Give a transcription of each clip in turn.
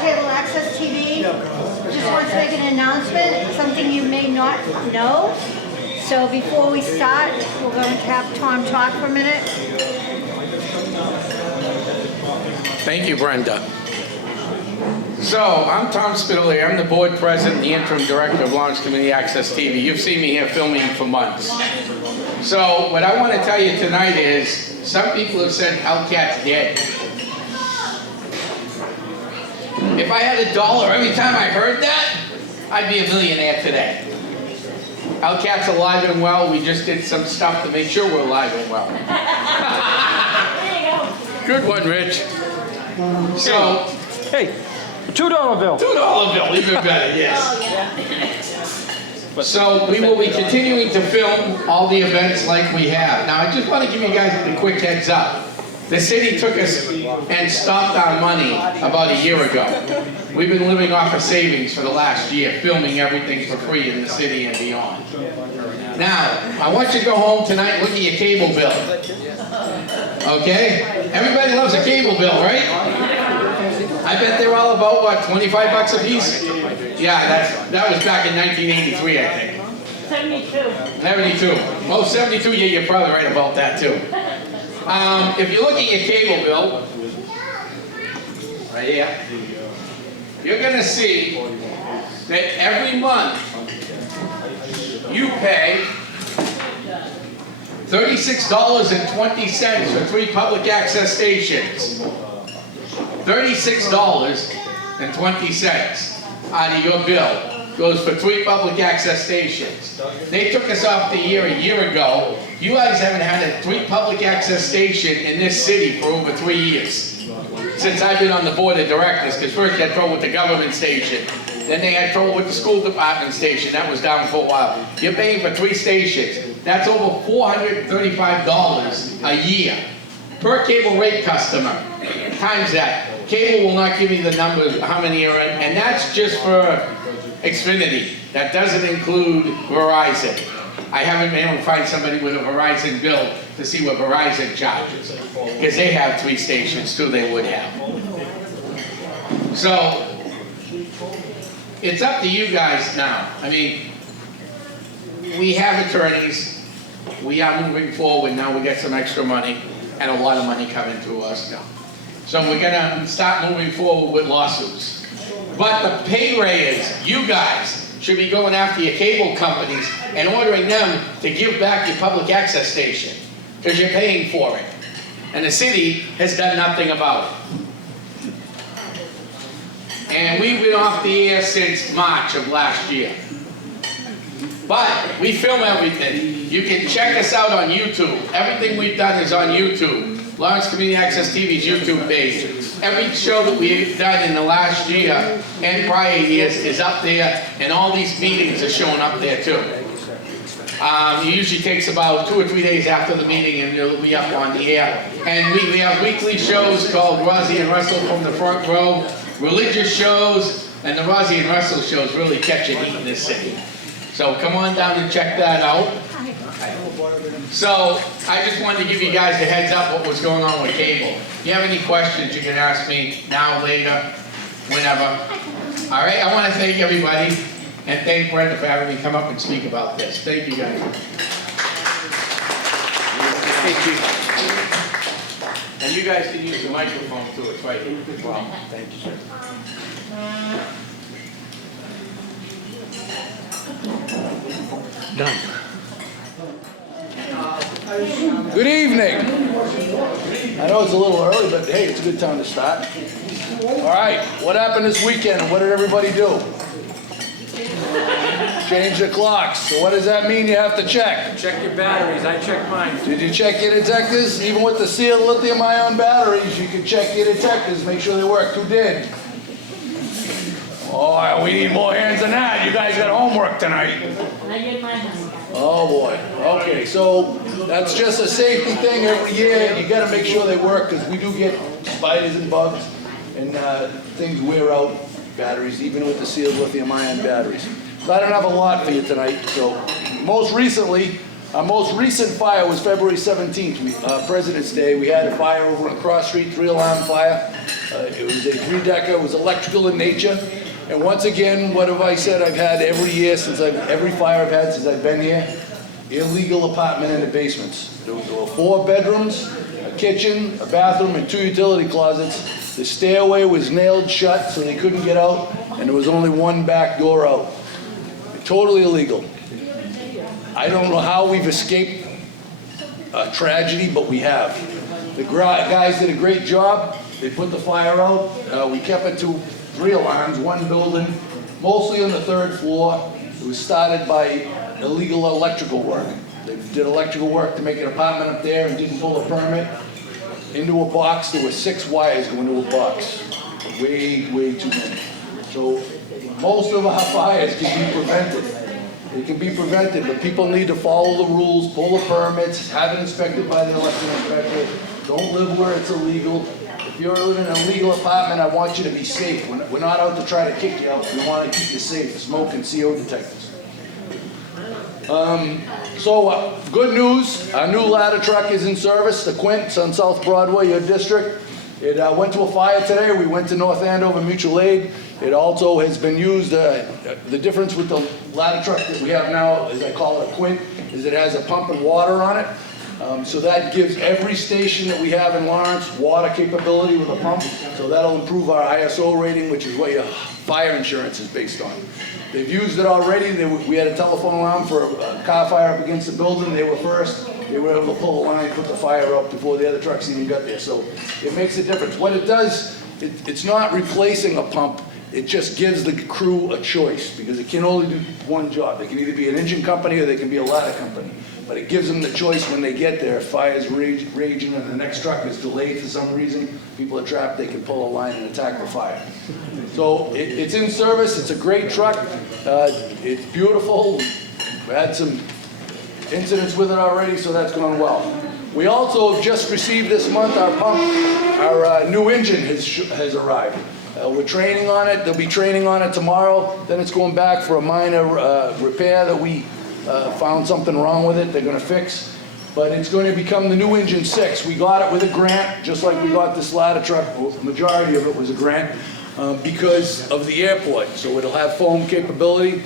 Cable Access TV just wants to make an announcement, something you may not know. So before we start, we're going to have Tom talk for a minute. Thank you, Brenda. So, I'm Tom Spitaleri. I'm the board president, the interim director of Lawrence Community Access TV. You've seen me here filming for months. So, what I want to tell you tonight is, some people have said Hellcat's dead. If I had $1 every time I heard that, I'd be a millionaire today. Hellcat's alive and well. We just did some stuff to make sure we're alive and well. Good one, Rich. So, Hey, $2 bill. $2 bill, even better, yes. So we will be continuing to film all the events like we have. Now, I just want to give you guys a quick heads up. The city took us and stopped our money about a year ago. We've been living off of savings for the last year, filming everything for free in the city and beyond. Now, I want you to go home tonight and look at your cable bill. Okay? Everybody loves a cable bill, right? I bet they're all about, what, 25 bucks a piece? Yeah, that was back in 1983, I think. 72. 72. Oh, 72, yeah, you're probably right about that, too. If you look at your cable bill, right here, you're going to see that every month you pay $36.20 for 3 public access stations. $36.20 out of your bill goes for 3 public access stations. They took us off the air a year ago. You guys haven't had a 3 public access station in this city for over 3 years. Since I've been on the board of directors, because first they had trouble with the government station. Then they had trouble with the school department station. That was down for a while. You're paying for 3 stations. That's over $435 a year per cable rate customer. Times that. Cable will not give me the numbers, how many are in, and that's just for Xfinity. That doesn't include Verizon. I haven't been able to find somebody with a Verizon bill to see what Verizon charges. Because they have 3 stations too, they would have. So, it's up to you guys now. I mean, we have attorneys. We are moving forward now. We got some extra money and a lot of money coming to us now. So we're gonna start moving forward with lawsuits. But the pay raise, you guys should be going after your cable companies and ordering them to give back your public access station, because you're paying for it. And the city has done nothing about it. And we've been off the air since March of last year. But we film everything. You can check us out on YouTube. Everything we've done is on YouTube. Lawrence Community Access TV's YouTube page. Every show that we've done in the last year and prior years is up there, and all these meetings are showing up there too. It usually takes about 2 or 3 days after the meeting and it'll be up on the air. And we have weekly shows called Rosie and Russell from the Front Row, religious shows, and the Rosie and Russell shows really catch a heat in this city. So come on down and check that out. So I just wanted to give you guys a heads up what was going on with cable. If you have any questions, you can ask me now, later, whenever. All right, I want to thank everybody and thank Brenda for having me come up and speak about this. Thank you guys. Thank you. And you guys can use the microphone too. It's right here. Well, thank you, sir. Done. Good evening. I know it's a little early, but hey, it's a good time to start. All right, what happened this weekend? What did everybody do? Change the clocks. So what does that mean you have to check? Check your batteries. I checked mine. Did you check your detectors? Even with the sealed lithium-ion batteries, you can check your detectors, make sure they work. Who did? Oh, we need more hands than that. You guys got homework tonight. I get my homework. Oh boy. Okay, so that's just a safety thing every year. You got to make sure they work, because we do get spiders and bugs, and things wear out batteries, even with the sealed lithium-ion batteries. So I don't have a lot for you tonight. So most recently, our most recent fire was February 17th, President's Day. We had a fire over on Cross Street, 3-alarm fire. It was a 3-decker, it was electrical in nature. And once again, what have I said I've had every year every fire I've had since I've been here? Illegal apartment in the basements. There were 4 bedrooms, a kitchen, a bathroom, and 2 utility closets. The stairway was nailed shut so they couldn't get out, and there was only 1 back door out. Totally illegal. I don't know how we've escaped a tragedy, but we have. The guys did a great job. They put the fire out. We kept it to 3 alarms, 1 building, mostly on the 3rd floor. It was started by illegal electrical work. They did electrical work to make an apartment up there and didn't pull a permit. Into a box, there were 6 wires going into a box. Way too many. So most of our fires can be prevented. It can be prevented, but people need to follow the rules, pull the permits, have it inspected by the electrical inspector. Don't live where it's illegal. If you're living in a legal apartment, I want you to be safe. We're not out to try to kick you out. We want to keep you safe. Smoke and CO detectors. Good news. Our new ladder truck is in service. The Quint, it's on South Broadway, your district. It went to a fire today. We went to North Andover Mutual Aid. It also has been used. The difference with the ladder truck that we have now, as I call it a Quint, is it has a pump and water on it. So that gives every station that we have in Lawrence water capability with a pump. So that'll improve our ISO rating, which is what your fire insurance is based on. They've used it already. We had a telephone alarm for a car fire up against the building. They were first. They were able to pull the line, put the fire up before the other trucks even got there. So it makes a difference. What it does, it's not replacing a pump. It just gives the crew a choice because it can only do one job. They can either be an engine company or they can be a ladder company. But it gives them the choice when they get there. If fire's raging and the next truck is delayed for some reason, people are trapped, they can pull a line and attack the fire. So it's in service. It's a great truck. It's beautiful. We had some incidents with it already, so that's going well. We also have just received this month our pump. Our new engine has arrived. We're training on it. They'll be training on it tomorrow. Then it's going back for a minor repair that we found something wrong with it. They're going to fix. But it's going to become the new Engine 6. We got it with a grant, just like we got this ladder truck. Well, the majority of it was a grant because of the airport. So it'll have foam capability.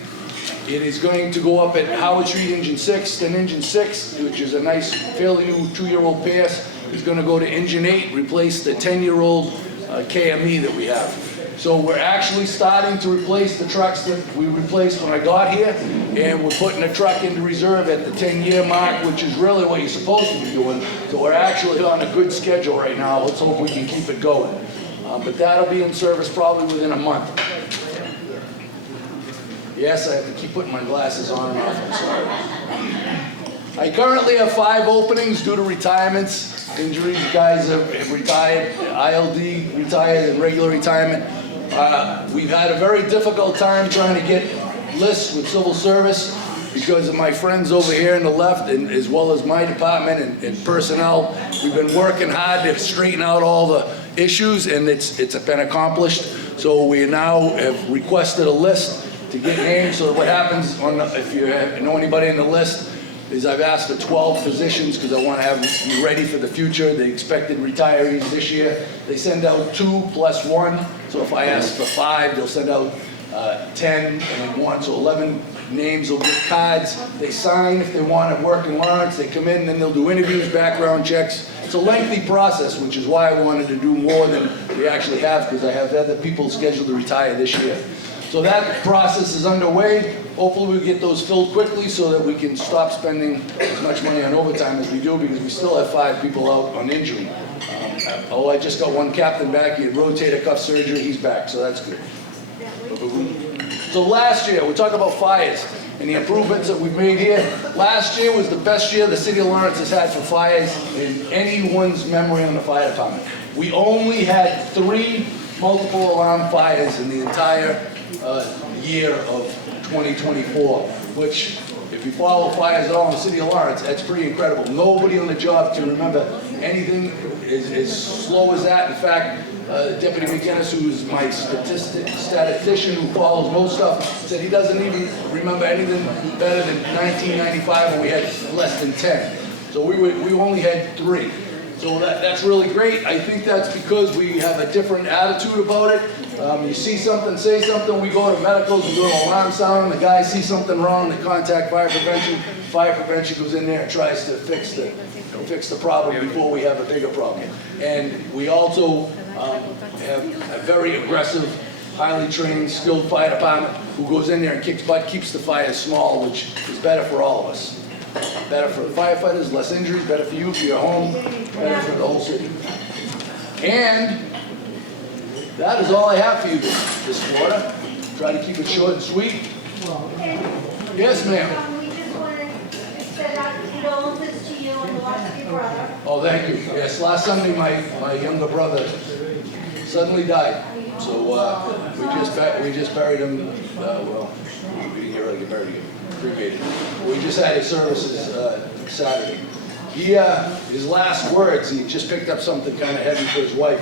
It is going to go up at Howard Street Engine 6. Then Engine 6, which is a nice, fairly new 2-year-old Pierce, is going to go to Engine 8, replace the 10-year-old KME that we have. So we're actually starting to replace the trucks that we replaced when I got here, and we're putting a truck into reserve at the 10-year mark, which is really what you're supposed to be doing. So we're actually on a good schedule right now. Let's hope we can keep it going. But that'll be in service probably within a month. Yes, I have to keep putting my glasses on and off, I'm sorry. I currently have 5 openings due to retirements, injuries. Guys have retired, ILD retired, and regular retirement. We've had a very difficult time trying to get lists with civil service because of my friends over here on the left, and as well as my department and personnel. We've been working hard to straighten out all the issues, and it's been accomplished. So we now have requested a list to get names. So what happens if you know anybody in the list is I've asked for 12 positions because I want to have you ready for the future. The expected retirees this year. They send out 2 plus 1. So if I ask for 5, they'll send out 10 and then 1. So 11 names will get cards. They sign if they want to work in Lawrence. They come in, then they'll do interviews, background checks. It's a lengthy process, which is why I wanted to do more than we actually have, because I have other people scheduled to retire this year. So that process is underway. Hopefully we get those filled quickly so that we can stop spending as much money on overtime as we do, because we still have 5 people out on injury. I just got 1 captain back. He had rotator cuff surgery. He's back, so that's good. So last year, we're talking about fires and the improvements that we've made here. Last year was the best year the city of Lawrence has had for fires in anyone's memory on the fire department. We only had 3 multiple alarm fires in the entire year of 2024, which, if you follow fires at all in the city of Lawrence, that's pretty incredible. Nobody on the job can remember anything as slow as that. In fact, Deputy McGinnis, who's my statistician who follows most stuff, said he doesn't even remember anything better than 1995 when we had less than 10. So we only had 3. So that's really great. I think that's because we have a different attitude about it. You see something, say something, we go to medicals, we do an alarm sound, the guy sees something wrong, they contact fire prevention. Fire prevention goes in there and tries to fix the problem before we have a bigger problem. And we also have a very aggressive, highly trained, skilled fire department who goes in there and kicks butt, keeps the fires small, which is better for all of us. Better for the firefighters, less injuries, better for you, for your home, better for the whole city. And that is all I have for you this quarter. Try to keep it short and sweet. Yes, ma'am. We just wanted to send out condolences to you and the loss of your brother. Oh, thank you. Yes, last Sunday my younger brother suddenly died. So we just buried him. Well, we didn't really get buried, cremated. We just had his services Saturday. His last words, he just picked up something kind of heavy for his wife.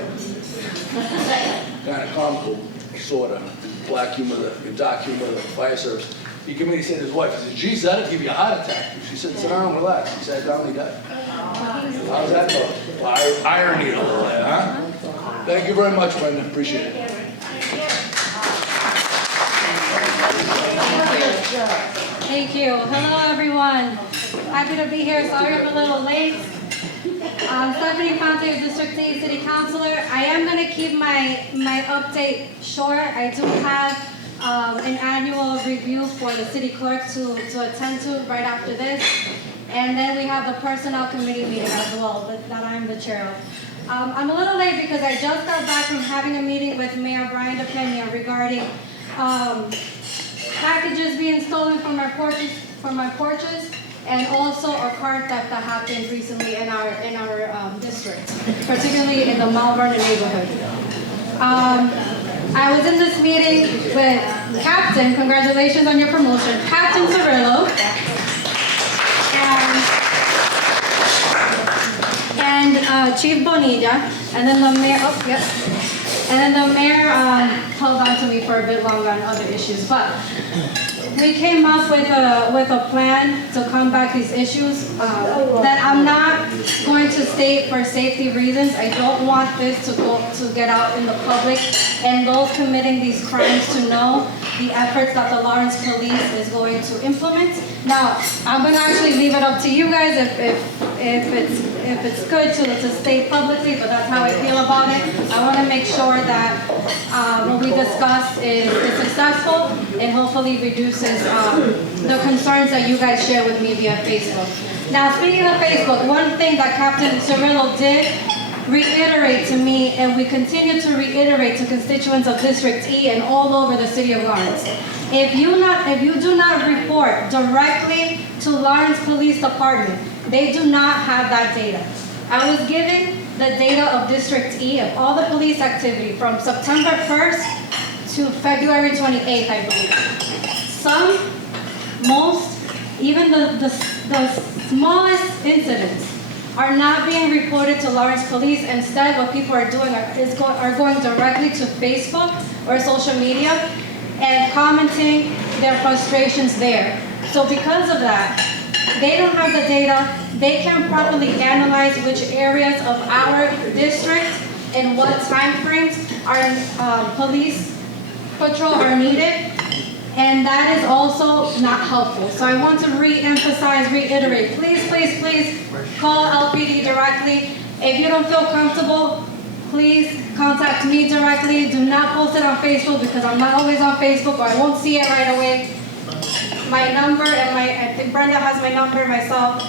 Kind of comical, sort of. Black humor, the dark humor of the fire service. He came in, he said to his wife, he said, geez, that'd give you a heart attack. She said, sit down, relax. He sat down, he died. How's that go? Well, irony a little there, huh? Thank you very much, Brenda. Appreciate it. Thank you. Hello, everyone. Happy to be here. Sorry I'm a little late. Stephanie Conte, District 8 City Councilor. I am going to keep my update short. I do have an annual review for the city clerk to attend to right after this. And then we have the personnel committee meeting as well, that I'm the chair of. I'm a little late because I just got back from having a meeting with Mayor Brian DePena regarding packages being stolen from my porches, and also a car theft that happened recently in our district, particularly in the Mount Vernon neighborhood. I was in this meeting with Captain, congratulations on your promotion, Captain Cirillo, and Chief Bonilla, and then the mayor. Oh, yep. And then the mayor held on to me for a bit longer on other issues, but we came up with a plan to combat these issues that I'm not going to state for safety reasons. I don't want this to get out in the public and those committing these crimes to know the efforts that the Lawrence Police is going to implement. Now, I'm going to actually leave it up to you guys if it's good to state publicly, but that's how I feel about it. I want to make sure that what we discuss is successful and hopefully reduces the concerns that you guys share with me via Facebook. Now, speaking of Facebook, one thing that Captain Cirillo did reiterate to me, and we continue to reiterate to constituents of District E and all over the city of Lawrence, if you do not report directly to Lawrence Police Department, they do not have that data. I was given the data of District E of all the police activity from September 1st to February 28th, I believe. Most, even the smallest incidents are not being reported to Lawrence Police. Instead, what people are doing are going directly to Facebook or social media and commenting their frustrations there. So because of that, they don't have the data. They can't properly analyze which areas of our district and what time frames our police patrol are needed. And that is also not helpful. So I want to re-emphasize, reiterate, please, please, please call LPD directly. If you don't feel comfortable, please contact me directly. Do not post it on Facebook because I'm not always on Facebook or I won't see it right away. My number and I think Brenda has my number, myself,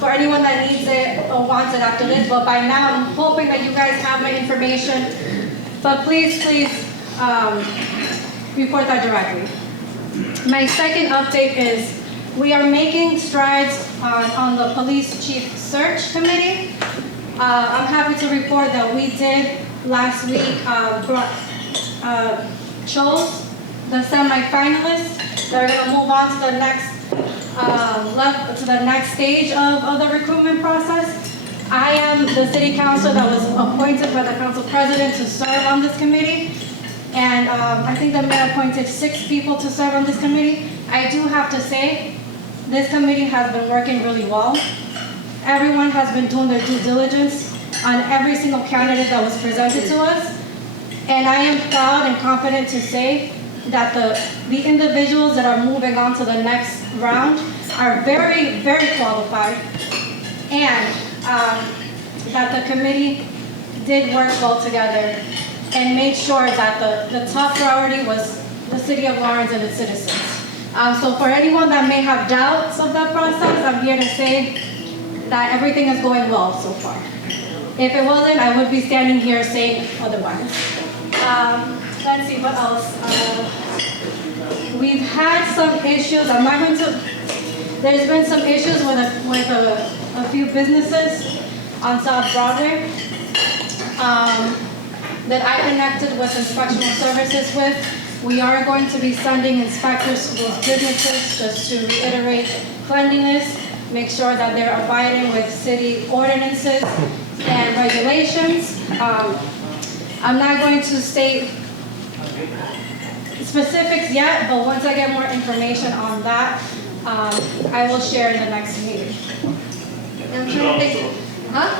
for anyone that needs it or wants it after this. But by now, I'm hoping that you guys have my information. But please, please, report that directly. My second update is we are making strides on the police chief search committee. I'm happy to report that we did last week chose the semi-finalists that are going to move on to the next stage of the recruitment process. I am the city council that was appointed by the council president to serve on this committee. And I think the mayor appointed 6 people to serve on this committee. I do have to say, this committee has been working really well. everyone has been doing their due diligence on every single candidate that was presented to us. And I am proud and confident to say that the individuals that are moving on to the next round are very, very qualified. And that the committee did work well together and made sure that the top priority was the city of Lawrence and its citizens. So for anyone that may have doubts of that process, I'm here to say that everything is going well so far. If it wasn't, I would be standing here saying otherwise. Let's see, what else? We've had some issues, I'm not going to, there's been some issues with a few businesses on South Broadway that I connected with inspectional services with. We are going to be sending inspectors to those businesses just to reiterate cleanliness, make sure that they're abiding with city ordinances and regulations. I'm not going to state specifics yet, but once I get more information on that, I will share in the next meeting. I'm trying to think. Huh?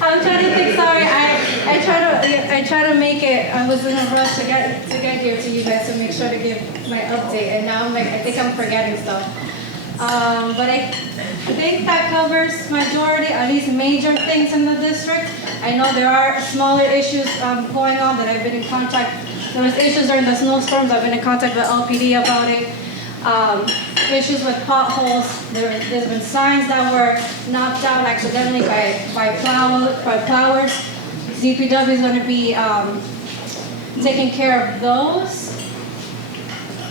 I'm trying to think. Sorry, I try to make it. I was in a rush to get here to you guys to make sure to give my update, and now I'm like, I think I'm forgetting stuff. But I think that covers majority, at least major things in the district. I know there are smaller issues going on that I've been in contact. There was issues during the snowstorms. I've been in contact with LPD about it. Issues with potholes. There's been signs that were knocked down accidentally by plowers. DPW is going to be taking care of those.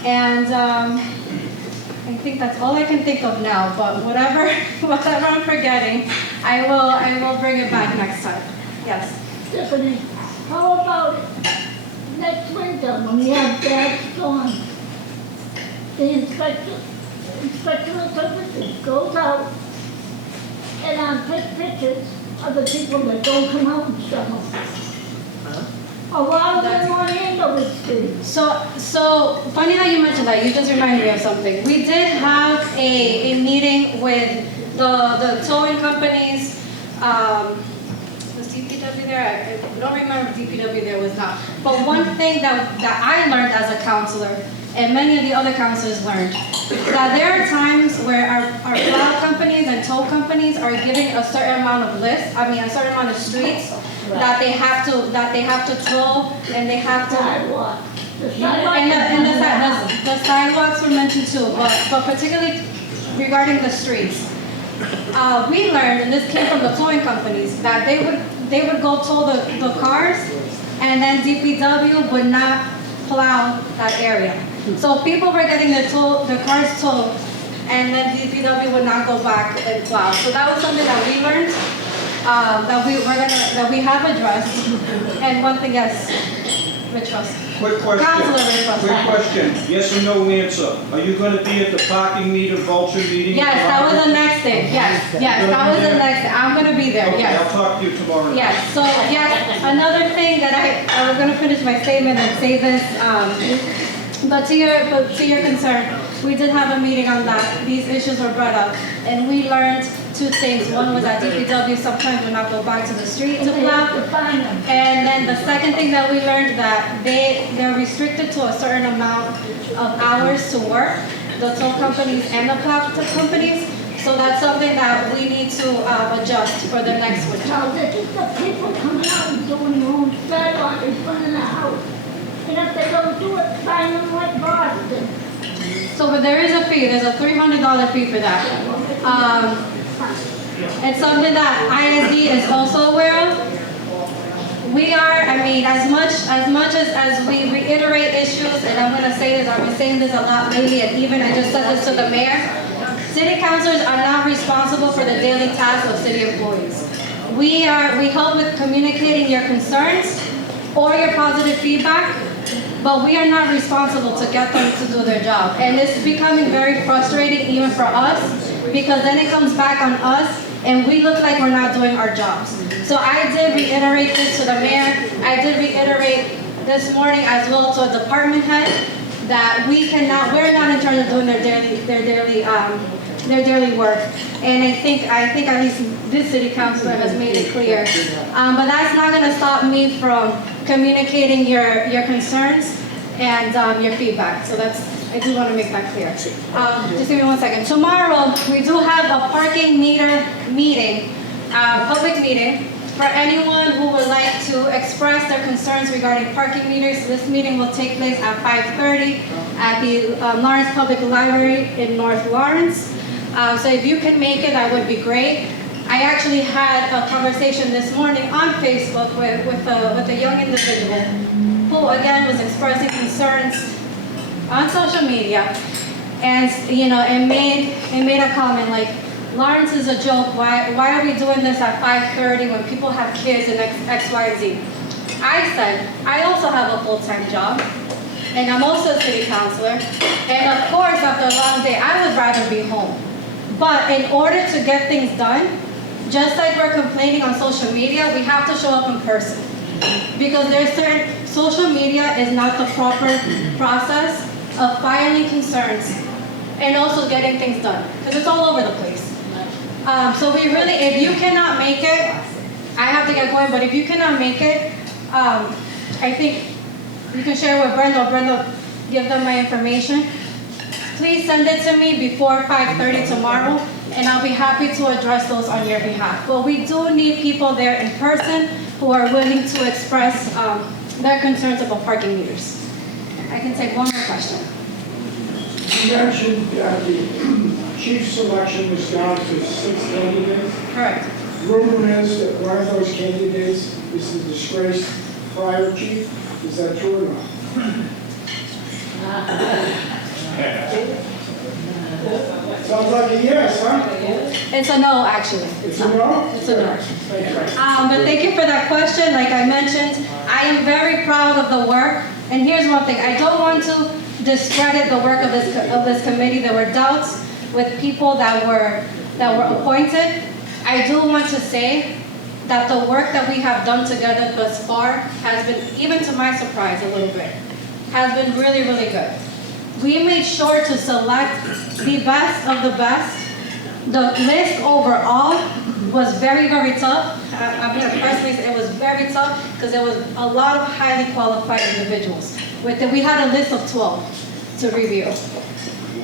And I think that's all I can think of now. But whatever I'm forgetting, I will bring it back next time. Yes. Stephanie, how about next winter when we have bad storms? The inspectional services goes out and take pictures of the people that don't come out and shovel. A lot of them on Andover Street. So funny how you mentioned that. You just reminded me of something. We did have a meeting with the towing companies. Was DPW there? I don't remember if DPW there was not. But one thing that I learned as a counselor, and many of the other counselors learned, that there are times where our plow companies and tow companies are giving a certain amount of a certain amount of streets that they have to tow, and they have to. Sidewalk. The sidewalks were mentioned too, but particularly regarding the streets. We learned, and this came from the towing companies, that they would go tow the cars, and then DPW would not plow that area. So people were getting their cars towed, and then DPW would not go back and plow. So that was something that we learned, that we have addressed. And one thing, yes, Rich Ross. Quick question. Counselor Rich Ross. Quick question. Yes or no answer. Are you going to be at the parking meter vulture meeting? Yes, that was the next thing. Yes, that was the next thing. I'm gonna be there. Okay, Yes. I'll talk to you tomorrow. Yes, so yes, another thing that I was gonna finish my statement and say this, but to your concern, we did have a meeting on that. These issues were brought up, and we learned two things. One was that DPW sometimes would not go back to the street to plow. And then the second thing that we learned, that they're restricted to a certain amount of hours to work, the tow companies and the plow companies. So that's something that we need to adjust for the next winter. Now, this is the people coming out and doing their own sidewalk in front of the house. And if they don't do it, fine them like Boston. So, but there is a fee. There's a $300 fee for that. It's something that ISD is also aware of. We are, as much as we reiterate issues, and I'm going to say this, I've been saying this a lot lately, and even I just said this to the mayor, city councilors are not responsible for the daily tasks of city employees. We help with communicating your concerns or your positive feedback, but we are not responsible to get them to do their job. And it's becoming very frustrating even for us, because then it comes back on us and we look like we're not doing our jobs. So I did reiterate this to the mayor. I did reiterate this morning as well to a department head that we're not in charge of doing their daily their daily work. And I think at least this city councilor has made it clear. But that's not gonna stop me from communicating your concerns and your feedback. So I do want to make that clear. Just give me 1 second. Tomorrow, we do have a parking meter meeting, public meeting, for anyone who would like to express their concerns regarding parking meters. This meeting will take place at 5:30 at the Lawrence Public Library in North Lawrence. So if you can make it, that would be great. I actually had a conversation this morning on Facebook with a young individual who, again, was expressing concerns on social media, and made a comment like, Lawrence is a joke. Why are we doing this at 5:30 when people have kids and X, Y, and Z? I said, I also have a full-time job, and I'm also a city councilor, and of course, after a long day, I would rather be home. But in order to get things done, just like we're complaining on social media, we have to show up in person. Because social media is not the proper process of filing concerns and also getting things done, because it's all over the place. So we really, if you cannot make it, I have to get going, but if you cannot make it, I think you can share with Brenda, or Brenda give them my information. Please send it to me before 5:30 tomorrow, and I'll be happy to address those on your behalf. But we do need people there in person who are willing to express their concerns about parking meters. I can take one more question. You mentioned that the chief selection was down to 6 candidates. Correct. Rumor is that one of those candidates is the disgraced prior chief. Is that true or not? Sounds like a yes, huh? It's a no, actually. It's a no? It's a no. But thank you for that question. Like I mentioned, I am very proud of the work. And here's one thing: I don't want to discredit the work of this committee. There were doubts with people that were appointed. I do want to say that the work that we have done together thus far has been, even to my surprise a little bit, has been really, really good. We made sure to select the best of the best. The list overall was very, very tough. I'm going to personally say it was very tough because there was a lot of highly qualified individuals. We had a list of 12 to review.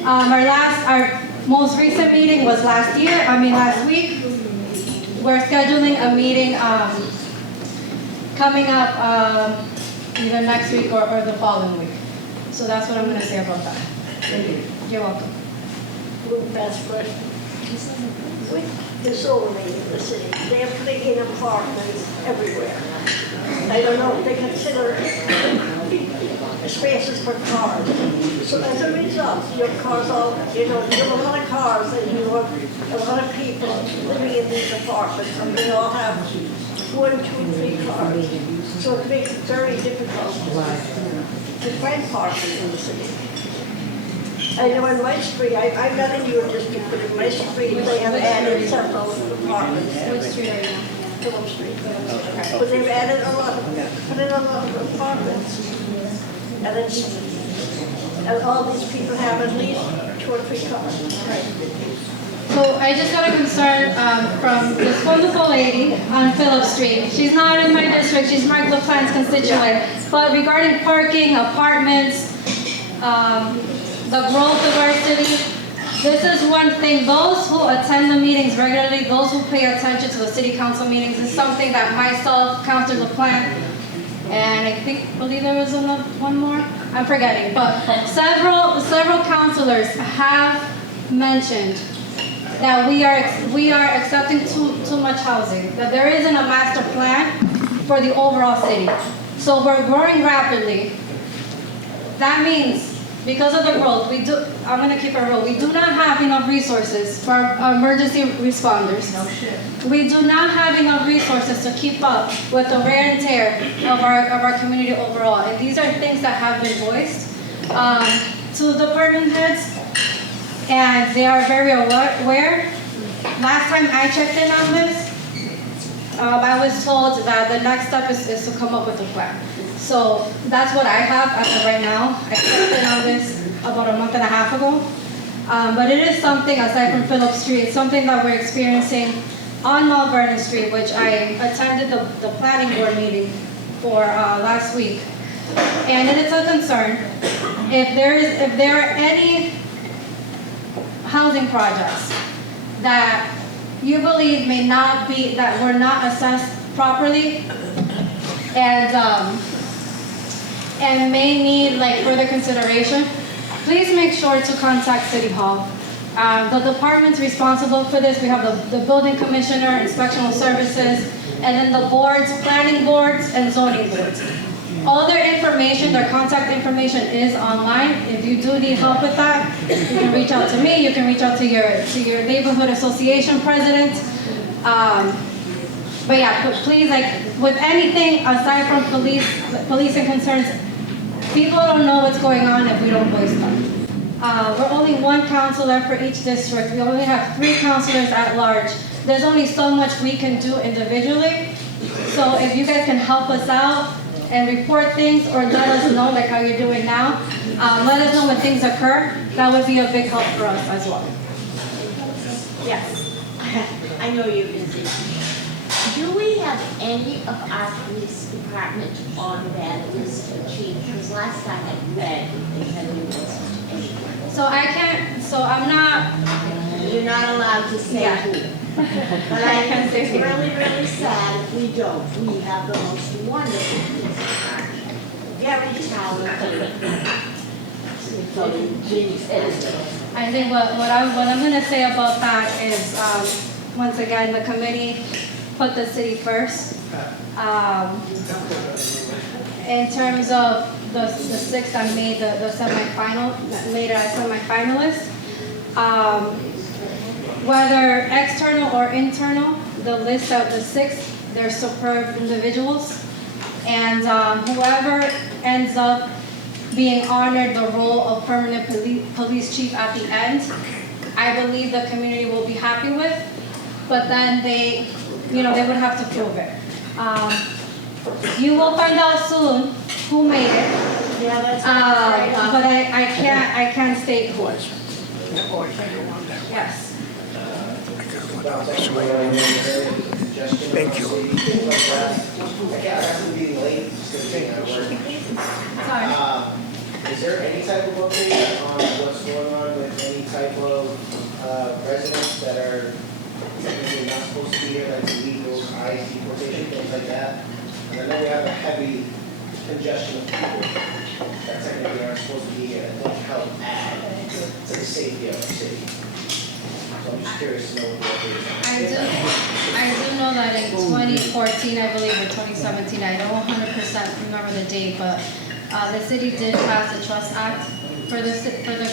Our most recent meeting was last week. We're scheduling a meeting coming up either next week or the following week. So that's what I'm going to say about that. You're welcome. Real fast question. With the zoning in the city, they're putting in apartments everywhere. I don't know if they consider spaces for cars. So as a result, your cars all, you have a lot of cars and you have a lot of people living in these apartments and they all have 1, 2, 3 cars. So it makes it very difficult to find parking in the city. I know in my street, I'm not in your district, but in my street, they have added several apartments. Which street are you on? Phillip Street. But they've added put in a lot of apartments. And all these people have at least 2 or 3 cars. So I just got a concern from this wonderful lady on Phillip Street. She's not in my district, she's Mark LaPlante's constituent. But regarding parking, apartments, the growth of our city, this is one thing. Those who attend the meetings regularly, those who pay attention to the city council meetings, is something that myself, Councilor LaPlante, and I believe there was one more, I'm forgetting, but several councilors have mentioned that we are accepting too much housing, that there isn't a master plan for the overall city. So we're growing rapidly. That means, because of the growth, I'm going to keep it real, we do not have enough resources for our emergency responders. We do not have enough resources to keep up with the wear and tear of our community overall. And these are things that have been voiced to department heads, and they are very aware. Last time I checked in on this, I was told that the next step is to come up with a plan. So that's what I have as of right now. I checked in on this about a month and a half ago. But it is something, aside from Phillips Street, it's something that we're experiencing on Mount Vernon Street, which I attended the planning board meeting for last week. And it is a concern. If there are any housing projects that you believe may not be, that were not assessed properly and may need like further consideration, please make sure to contact City Hall. The departments responsible for this, we have the building commissioner, inspectional services, and then the boards, planning boards, and zoning boards. All their information, their contact information is online. If you do need help with that, you can reach out to me, you can reach out to your neighborhood association president. But yeah, please, like, with anything aside from policing concerns, people don't know what's going on if we don't voice them. We're only one counselor for each district. We only have 3 counselors at large. There's only so much we can do individually. So if you guys can help us out and report things or let us know like how you're doing now, let us know when things occur. That would be a big help for us as well. Yes. I know you're busy. Do we have any of our police department on that list of chiefs? Because last time I read, they had a list. So I'm not. You're not allowed to say Yeah. who. But I think it's really, really sad if we don't. We have the most wonderful police department. Very talented. So Jeannie's editor. I think what I'm going to say about that is, once again, the committee put the city first. In terms of the 6th, I made the semifinal, later as semifinalist. Whether external or internal, the list of the 6, they're superb individuals. And whoever ends up being honored the role of permanent police chief at the end, I believe the community will be happy with. But then they would have to prove it. You will find out soon who made it. Yeah, that's right. But I can't state who. Yes. Thank you. Sorry. Is there any type of update on what's going on with any type of residents that are technically not supposed to be here, like illegal ICE deportation, things like that? And I know we have a heavy congestion of people that technically aren't supposed to be here, that don't help add to the safety of our city. So I'm just curious to know what the update is on. I do know that in 2014, I believe, or 2017, I don't 100% remember the date, but the city did pass the Trust Act for the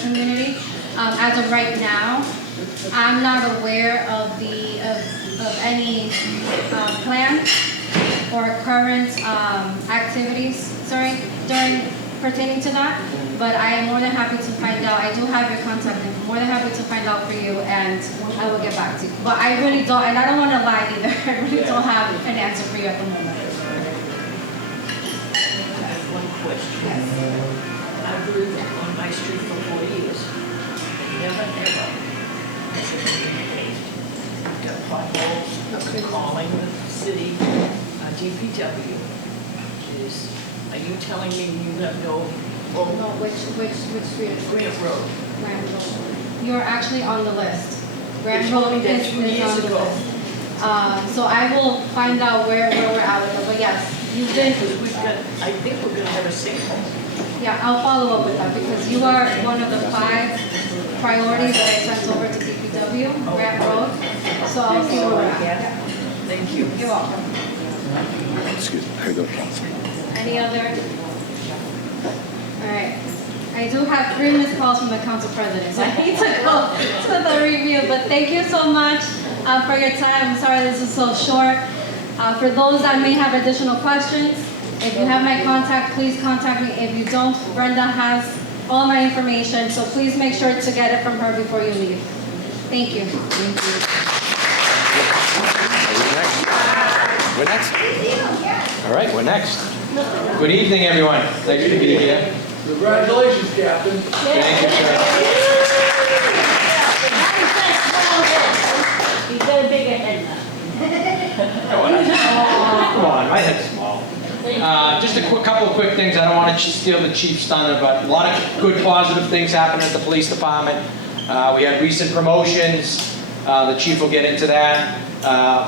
community. As of right now, I'm not aware of any plan or current activities pertaining to that. But I am more than happy to find out. I do have your contact info. More than happy to find out for you, and I will get back to you. But I really don't, and I don't want to lie either. I really don't have an answer for you at the moment. I have one question. I've lived on my street for 4 years. Never, ever has it been paid. Got potholes, calling the city, DPW. Are you telling me you have no? No, which street? Grant Road. Grand Road. You're actually on the list. Grand You told Road me that is 2 years on the ago. list. So I will find out where we're at with it. But yes, you've been. I think we're gonna have a sinkhole. Yeah, I'll follow up with that because you are one of the 5 priorities that I sent over to DPW, Grant Road. So I'll see where we're at. Yeah. Thank you. You're welcome. Excuse me, how you doing? Any other? All right. I do have 3 missed calls from the council president, so I need to go to the review. But thank you so much for your time. I'm sorry this is so short. For those that may have additional questions, if you have my contact, please contact me. If you don't, Brenda has all my information, so please make sure to get it from her before you leave. Thank you. Thank you. We're next? All right, we're next. Good evening, everyone. Nice to be here. Congratulations, Captain. Thank you, sir. He's got a bigger head now. Come on, my head's small. Just a couple of quick things. I don't want to steal the chief's thunder, but a lot of good positive things happened at the police department. We had recent promotions. The chief will get into that.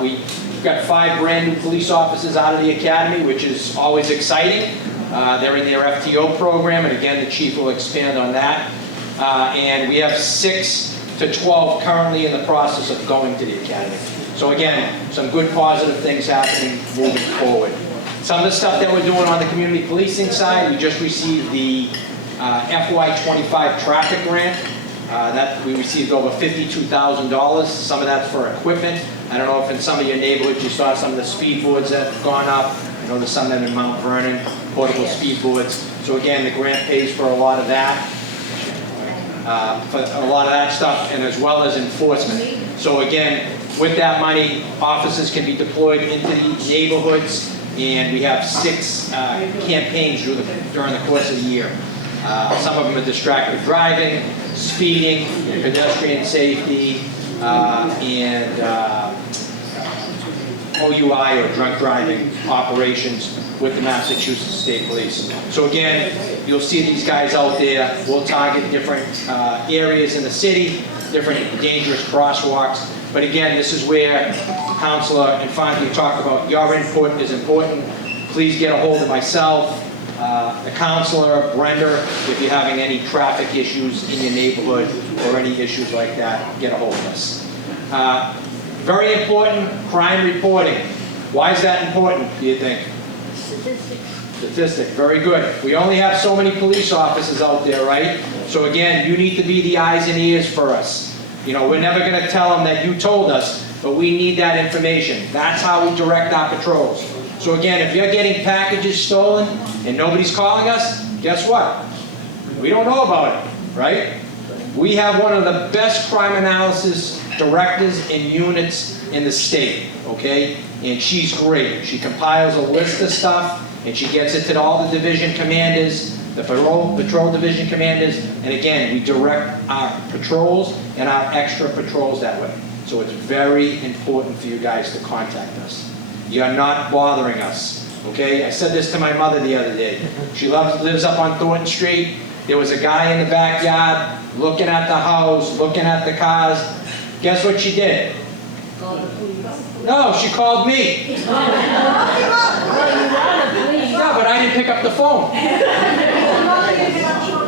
We've got 5 brand new police officers out of the academy, which is always exciting. They're in their FTO program, and again, the chief will expand on that. And we have 6 to 12 currently in the process of going to the academy. So again, some good positive things happening moving forward. Some of the stuff that we're doing on the community policing side, we just received the FY25 traffic grant. That we received over $52,000. Some of that's for equipment. I don't know if in some of your neighborhoods you saw some of the speed boards that have gone up. I know there's some of them in Mount Vernon, portable speed boards. So again, the grant pays for a lot of that. For a lot of that stuff, and as well as enforcement. So again, with that money, officers can be deployed into the neighborhoods, and we have 6 campaigns during the course of the year. Some of them are distracted driving, speeding, pedestrian safety, and OUI or drunk driving operations with the Massachusetts State Police. So again, you'll see these guys out there. We'll target different areas in the city, different dangerous crosswalks. But again, this is where Councilor Infante talked about your input is important. Please get a hold of myself, the counselor, Brenda, if you're having any traffic issues in your neighborhood or any issues like that, get a hold of us. Very important, crime reporting. Why is that important, do you think? Statistic, very good. We only have so many police officers out there, right? So again, you need to be the eyes and ears for us. You know, we're never going to tell them that you told us, but we need that information. That's how we direct our patrols. So again, if you're getting packages stolen and nobody's calling us, guess what? We don't know about it, right? We have one of the best crime analysis directors and units in the state, okay? And she's great. She compiles a list of stuff, and she gets it to all the division commanders, the patrol division commanders, and again, we direct our patrols and our extra patrols that way. So it's very important for you guys to contact us. You're not bothering us, okay? I said this to my mother the other day. She lives up on Thornton Street. There was a guy in the backyard looking at the house, looking at the cars. Guess what she did? No, she called me. Yeah, but I didn't pick up the phone.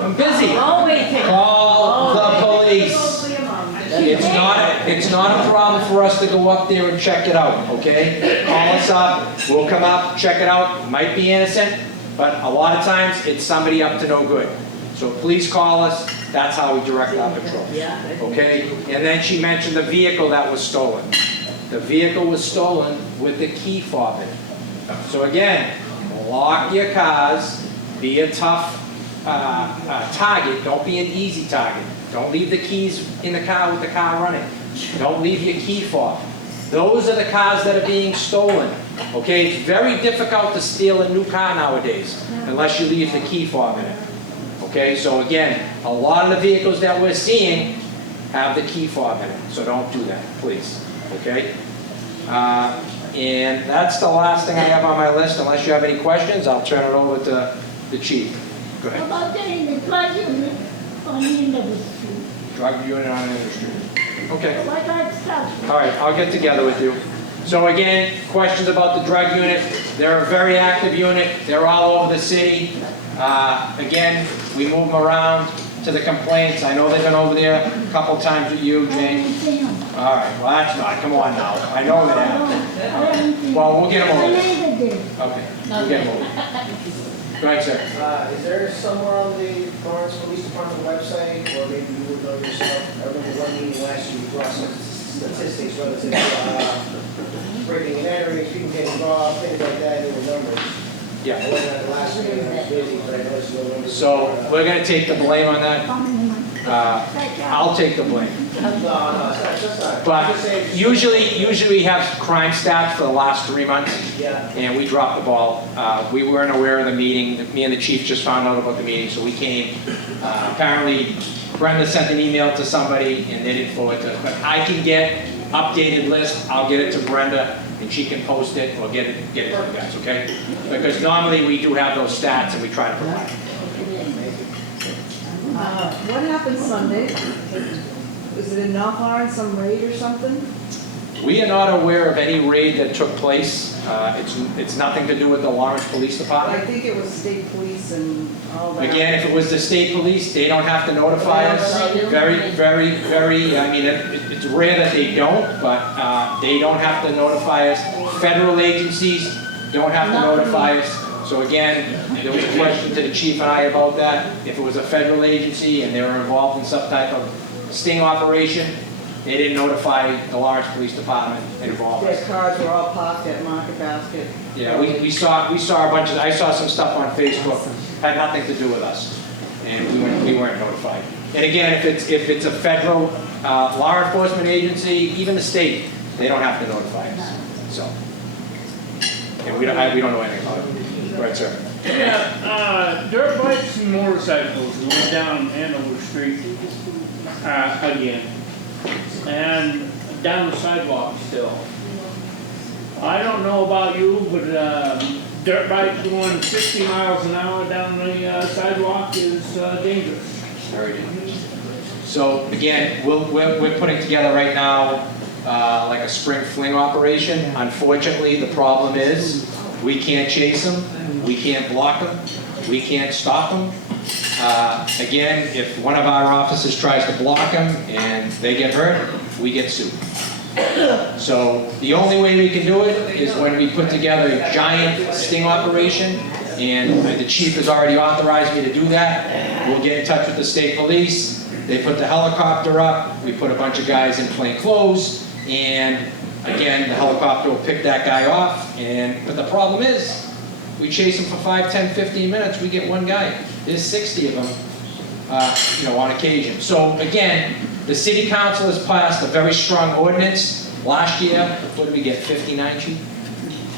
I'm busy. Call the police. It's not a problem for us to go up there and check it out, okay? Call us up, we'll come up, check it out. Might be innocent, but a lot of times it's somebody up to no good. So please call us. That's how we direct our patrol, okay? And then she mentioned the vehicle that was stolen. The vehicle was stolen with the key fob in it. So again, lock your cars, be a tough target, don't be an easy target. Don't leave the keys in the car with the car running. Don't leave your key fob. Those are the cars that are being stolen. Okay, it's very difficult to steal a new car nowadays unless you leave the key fob in it. Okay, so again, a lot of the vehicles that we're seeing have the key fob in it, so don't do that, please. Okay? And that's the last thing I have on my list. Unless you have any questions, I'll turn it over to the chief. Go ahead. How about getting the drug unit on the end of the street? Drug unit on the street. Okay. Like I said. All right, I'll get together with you. So again, questions about the drug unit. They're a very active unit. They're all over the city. Again, we move them around to the complaints. I know they've been over there a couple times with you, Jane. All right, well that's not, come on now. I know that happened. Well, we'll get them over there. Okay, we'll get them over there. Go ahead, sir. Is there somewhere on the Lawrence Police Department website, or maybe you would know yourself? I remember one meeting last year, you brought some statistics relative to breaking and entering, people getting robbed, things like that, there were numbers. Yeah. I wasn't at the last meeting, I was busy, but I noticed no numbers. So we're going to take the blame on that. I'll take the blame. No, it's just not. But usually we have crime stats for the last 3 months, Yeah. and we dropped the ball. We weren't aware of the meeting. Me and the chief just found out about the meeting, so we came. Apparently, Brenda sent an email to somebody, and they didn't forward it to us. But I can get updated list. I'll get it to Brenda, and she can post it or get it to you guys, okay? Because normally we do have those stats, and we try to provide them. What happened Sunday? Was it in North Lawrence, some raid or something? We are not aware of any raid that took place. It's nothing to do with the Lawrence Police I Department. think it was state police and all that. Again, if it was the state police, they don't have to notify us. Very, I mean, it's rare that they don't, but they don't have to notify us. Federal agencies don't have to notify us. So again, there was a question to the chief and I about that. If it was a federal agency and they were involved in some type of sting operation, they didn't notify the Lawrence Police Department and involve us. Their cars were all parked at Market Basket. Yeah, we saw a bunch of, I saw some stuff on Facebook, had nothing to do with us, and we weren't notified. And again, if it's a federal law enforcement agency, even the state, they don't have to notify us, so. And we don't know anything about it. Right, sir. Yeah, dirt bikes and motorcycles going down Andover Street again, and down the sidewalk still. I don't know about you, but dirt bikes going 60 miles an hour down the sidewalk is dangerous. Very dangerous. So again, we're putting together right now like a spring fling operation. Unfortunately, the problem is we can't chase them, we can't block them, we can't stop them. Again, if one of our officers tries to block them and they get hurt, we get sued. So the only way we can do it is when we put together a giant sting operation, and the chief has already authorized me to do that. We'll get in touch with the state police. They put the helicopter up. We put a bunch of guys in plain clothes, and again, the helicopter will pick that guy off. But the problem is, we chase him for 5, 10, 15 minutes, we get one guy. There's 60 of them, on occasion. So again, the city council has passed a very strong ordinance. Last year, what did we get, 59, Chief?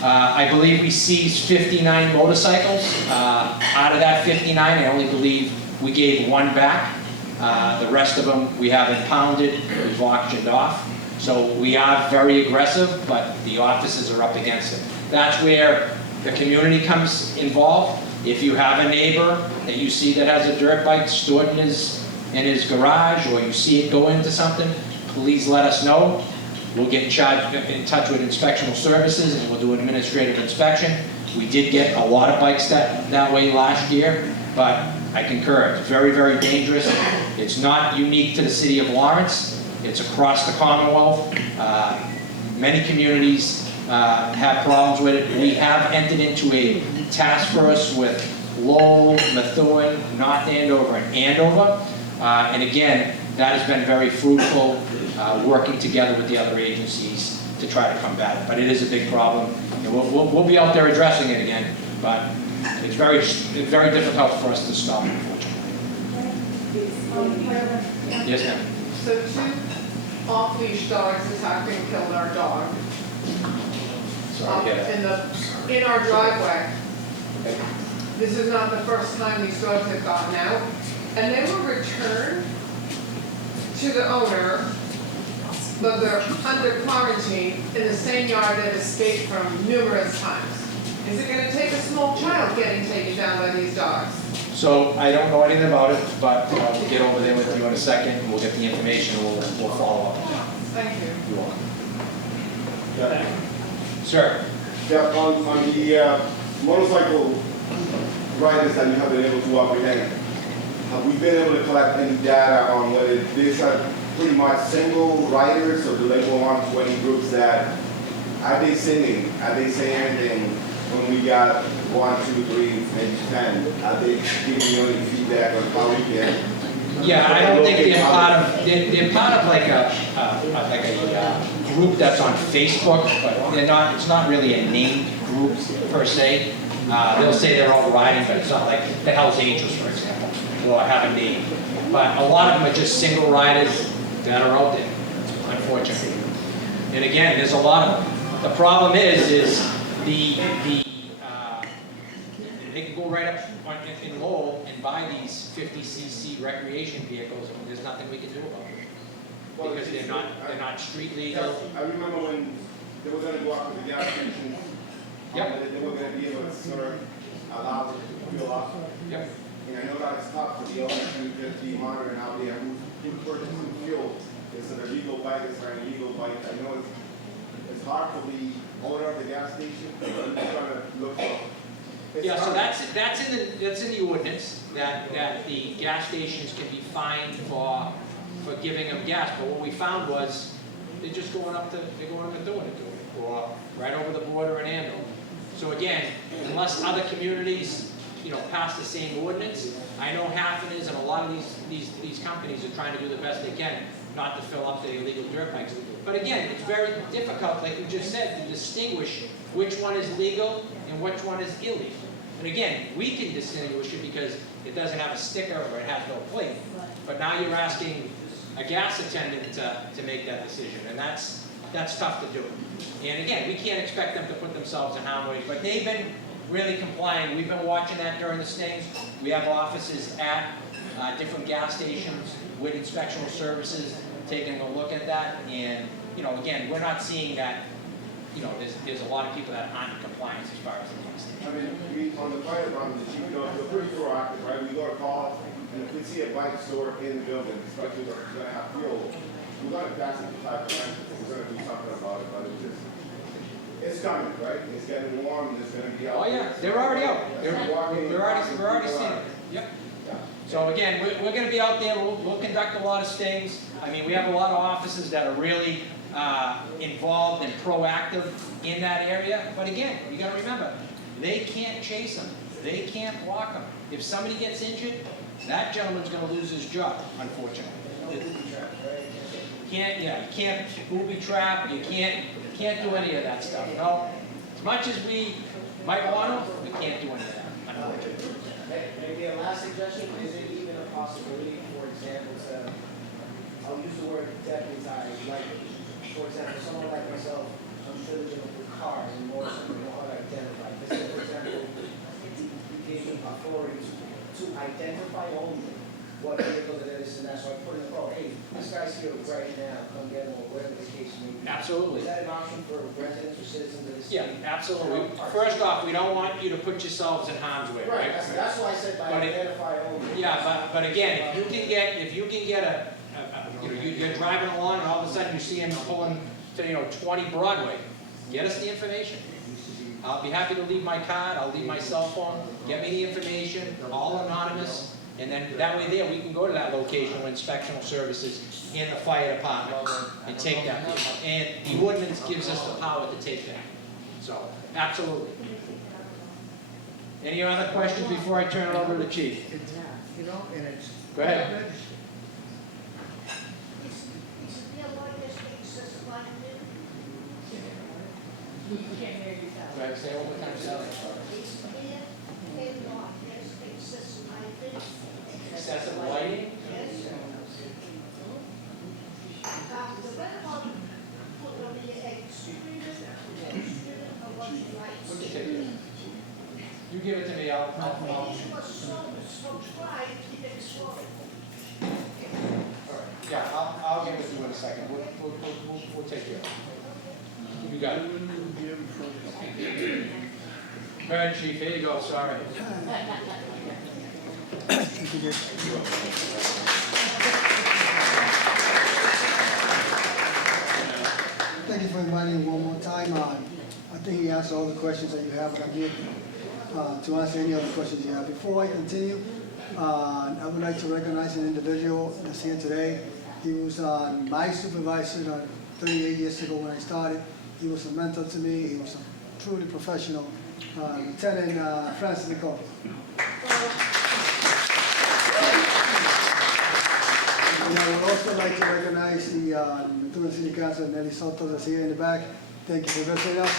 I believe we seized 59 motorcycles. Out of that 59, I only believe we gave one back. The rest of them we have impounded, we've auctioned off. So we are very aggressive, but the officers are up against it. That's where the community comes involved. If you have a neighbor that you see that has a dirt bike stored in his garage, or you see it go into something, please let us know. We'll get in touch with inspectional services, and we'll do an administrative inspection. We did get a lot of bikes that way last year, but I concur, it's very, very dangerous. It's not unique to the city of Lawrence. It's across the Commonwealth. Many communities have problems with it. We have entered into a task force with Lowell, Methuen, North Andover, and Andover. And again, that has been very fruitful, working together with the other agencies to try to combat it. But it is a big problem. And we'll be out there addressing it again, but it's very difficult for us to stop, unfortunately. Yes, ma'am. So 2 off-leash dogs attacked and killed our dog. Sorry, In our driveway. This is not the first time these dogs have gotten out. And they were returned to the owner, but they're under quarantine in the same yard that escaped from numerous times. Is it going to take a small child getting taken down by these dogs? So I don't know anything about it, but we'll get over there with you in a second, and we'll get the information, and we'll follow up. Thank you. You're welcome. Yeah. Sir? Yeah, on the motorcycle riders that you have been able to apprehend, have we been able to collect any data on whether these are pretty much single riders, or do they belong to any groups that, are they singing? Are they saying anything when we got 1, 2, 3, maybe 10? Are they giving you any feedback on how we can? Yeah, I don't think they're part of like a group that's on Facebook, but it's not really a named group per se. They'll say they're all riding, but it's not like the Hells Angels, for example. or have a name. But a lot of them are just single riders that are out there, unfortunately. And again, there's a lot of them. The problem is they can go right up in Lowell and buy these 50cc recreation vehicles, and there's nothing we can do about it. Because they're not street legal. I remember when they were gonna go out to the gas station, they were gonna be able to sort of allow them to fill up. Yep. And I know that it's tough for the owner to be monitoring out there who purchasing fuel. It's an illegal bike, it's an illegal bike. I know it's hard for the owner of the gas station, but I'm just trying to look for. Yeah, so that's in the ordinance, that the gas stations can be fined for giving them gas, but what we found was, they're just going up and doing it, or right over the border in Andover. So again, unless other communities, pass the same ordinance, I know Halfin is, and a lot of these companies are trying to do the best they can not to fill up the illegal dirt bikes. But again, it's very difficult, like you just said, to distinguish which one is legal and which one is illegal. And again, we can distinguish it because it doesn't have a sticker or it has no plate. But now you're asking a gas attendant to make that decision, and that's tough to do. And again, we can't expect them to put themselves in harm's way, but they've been really complying. We've been watching that during the stings. We have offices at different gas stations with inspectional services taking a look at that, and again, we're not seeing that. There's a lot of people that aren't in compliance as far as the gas station. I mean, we, on the fire department, the chief, we're pretty proactive, right? We go to call, and if we see a bike store in the building, especially that's gonna have fuel, we're gonna pass it to 5%, we're gonna do something about it, but it's coming, right? It's getting warm, it's gonna be out. Oh yeah, they're already out. We're already seeing it. Yep. So again, we're going to be out there. We'll conduct a lot of stings. I mean, we have a lot of officers that are really involved and proactive in that area. But again, you got to remember, they can't chase them. They can't block them. If somebody gets injured, that gentleman's going to lose his job, unfortunately. You can't booby trap. You can't do any of that stuff. No, as much as we might want to, we can't do any of that, unfortunately. Maybe a last suggestion, is it even a possibility, for example, I'll use the word deputize, like, for example, someone like myself, I'm familiar with cars and motorcycles, know how to identify. Let's say, for example, you gave me authority to identify only what vehicle it is and that, so I put in the call, hey, this guy's here right now, come get him, or whatever the case may be. Absolutely. Is that an option for residents or citizens of the city? Yeah, absolutely. First off, we don't want you to put yourselves in harm's way, right? Right, that's why I said by identify only. Yeah, but again, if you can get you're driving along and all of a sudden you see him pulling to 20 Broadway, get us the information. I'll be happy to leave my card, I'll leave my cell phone, get me the information, all anonymous, and then that way there we can go to that location with inspectional services in the fire department and take that vehicle. And the ordinance gives us the power to take that. So, absolutely. Any other questions before I turn it over to the chief? Go ahead. Can't hear you, Sal. Go ahead, say it one more time, Sally. Excessive lighting? You give it to me, I'll yeah, I'll give it to you in a second. We'll take care of it. You got it. Go ahead, chief, here you go, sorry. Thank you for inviting me one more time. I think he answered all the questions that you have, but I'm here to answer any other questions you have. Before I continue, I would like to recognize an individual that's here today. He was my supervisor 38 years ago when I started. He was a mentor to me. He was a truly professional. Lieutenant Francis Nicole. And I would also like to recognize the Methuen City Councilor, Nelly Soto, that's here in the back. Thank you for visiting us.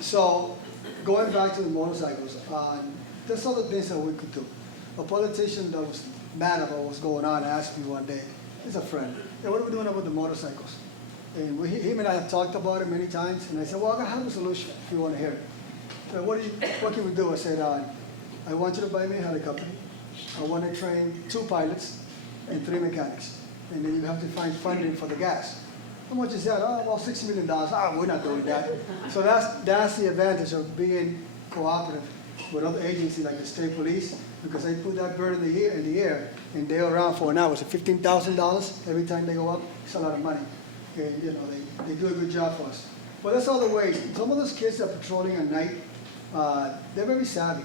So going back to the motorcycles, there's other things that we could do. A politician that was mad about what's going on asked me one day, he's a friend, hey, what are we doing about the motorcycles? And him and I have talked about it many times, and I said, well, I have a solution if you want to hear it. So what can we do? I said, I want you to buy me a helicopter. I want to train 2 pilots and 3 mechanics. And then you have to find funding for the gas. How much is that? Oh, about $6 million. We're not doing that. So that's the advantage of being cooperative with other agencies like the state police, because they put that bird in the air, and they're around for an hour. So $15,000 every time they go up. It's a lot of money. And you know, they do a good job for us. But there's other ways. Some of those kids that are patrolling at night, they're very savvy.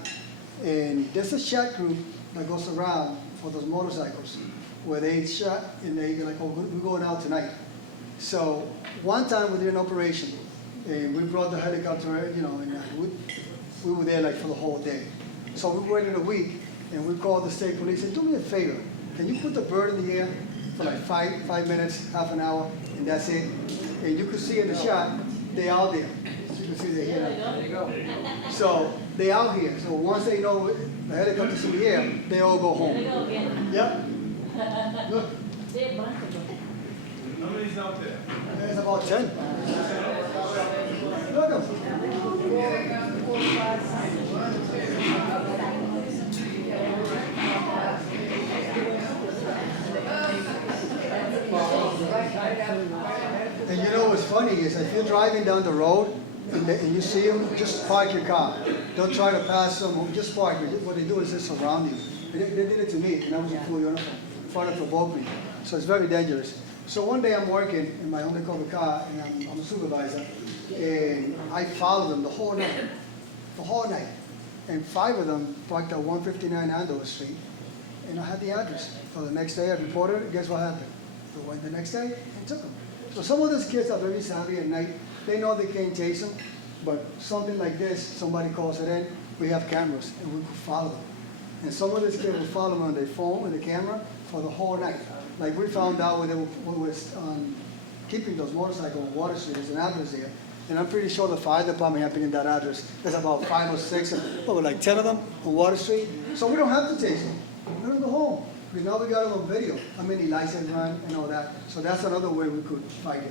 And there's a chat group that goes around for those motorcycles where they chat and they go like, oh, we're going out tonight. So one time we did an operation and we brought the helicopter, you know, and we were there like for the whole day. So we waited a week and we called the state police and do me a favor, can you put the bird in the air for like five minutes, half an hour, and that's it. And you could see in the shot, they're out there. You can see they're here. There you go. So they're out here. So once they know the helicopter's in the air, they all go home. Yep. Look. How many's out there? There's about 10. Look at them. And you know what's funny is if you're driving down the road and you see them, just park your car. Don't try to pass them, just park it. What they do is they surround you. They did it to me, and I was in full uniform. Trying to provoke me. So it's very dangerous. So one day I'm working in my undercover car, and I'm a supervisor, and I followed them the whole night. And 5 of them parked at 159 Andover Street, and I had the address. So the next day I reported it, guess what happened? We went the next day and took them. So some of those kids are very savvy at night. They know they can't chase them, but something like this, somebody calls it in, we have cameras, and we could follow them. And some of these kids will follow them on their phone with the camera for the whole night. Like we found out when they were keeping those motorcycles on Water Street, there's an address there. And I'm pretty sure the fire department had been in that address. There's about 5 or 6, like 10 of them on Water Street. So we don't have to chase them. Let them go home. Because now we got them on video, how many license run and all that. So that's another way we could fight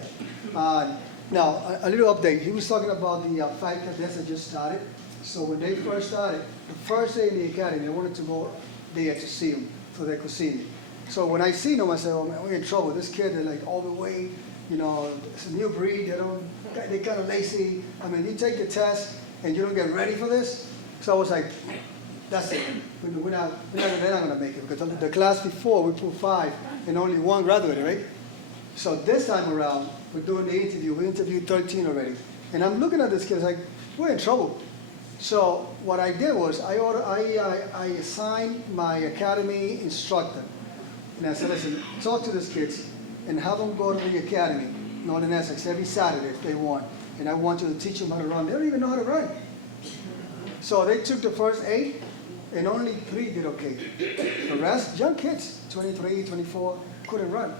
that. Now, a little update. He was talking about the 5 cadets that just started. So when they first started, the first day in the academy, I wanted to go there to see them so they could see me. So when I seen them, I said, oh man, we're in trouble. This kid, they're like overweight, you know, it's a new breed, they're kind of lazy. I mean, you take the test and you don't get ready for this. So I was like, that's it. They're not going to make it. Because the class before, we put 5 and only 1 graduated, right? So this time around, we're doing the interview. We interviewed 13 already. And I'm looking at this kid, like, we're in trouble. So what I did was I assigned my academy instructor. And I said, listen, talk to these kids and have them go to the academy, Northern Essex, every Saturday if they want. And I want you to teach them how to run. They don't even know how to run. So they took the first 8, and only 3 did okay. The rest, young kids, 23, 24, couldn't run.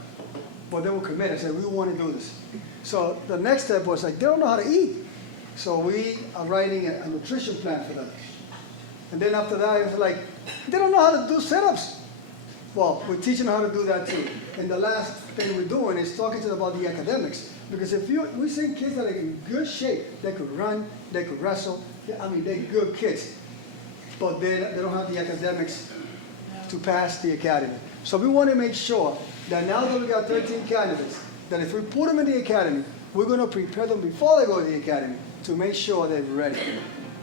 But they were committed. I said, we want to do this. So the next step was like, they don't know how to eat. So we are writing a nutrition plan for them. And then after that, it was like, they don't know how to do sit-ups. Well, we're teaching them how to do that too. And the last thing we're doing is talking to them about the academics. Because we see kids that are in good shape, they could run, they could wrestle. I mean, they're good kids. But they don't have the academics to pass the academy. So we want to make sure that now that we got 13 candidates, that if we put them in the academy, we're going to prepare them before they go to the academy to make sure they're ready.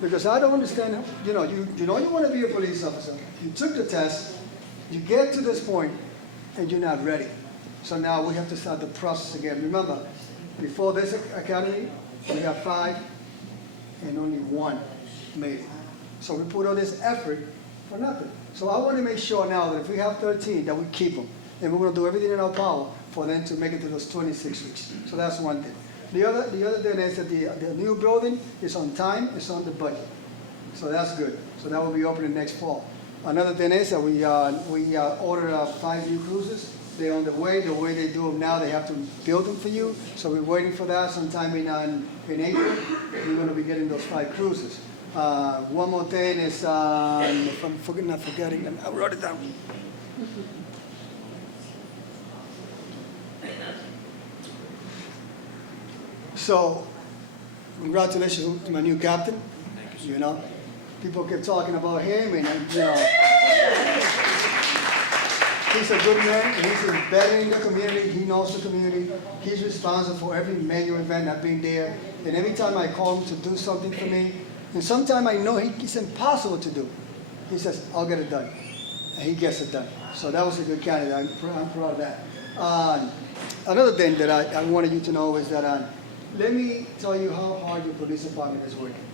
Because I don't understand, you know you want to be a police officer. You took the test, you get to this point, and you're not ready. So now we have to start the process again. Remember, before this academy, we got 5, and only 1 made it. So we put all this effort for nothing. So I want to make sure now that if we have 13, that we keep them. And we're going to do everything in our power for them to make it to those 26 weeks. So that's one thing. The other thing is that the new building is on time, it's on the budget. So that's good. So that will be opening next fall. Another thing is that we ordered 5 new cruisers. They're on the way. The way they do them now, they have to build them for you. So we're waiting for that sometime in April. We're going to be getting those 5 cruisers. One more thing is, if I'm not forgetting, I wrote it down. So, congratulations to my new captain. You know, people kept talking about him, and you know, he's a good man. And he's embedded in the community. He knows the community. He's responsible for every major event. I've been there, and every time I call him to do something for me, and sometimes I know it's impossible to do, he says, "I'll get it done," and he gets it done. So that was a good candidate. I'm proud of that. Another thing that I wanted you to know is that let me tell you how hard your police department is working.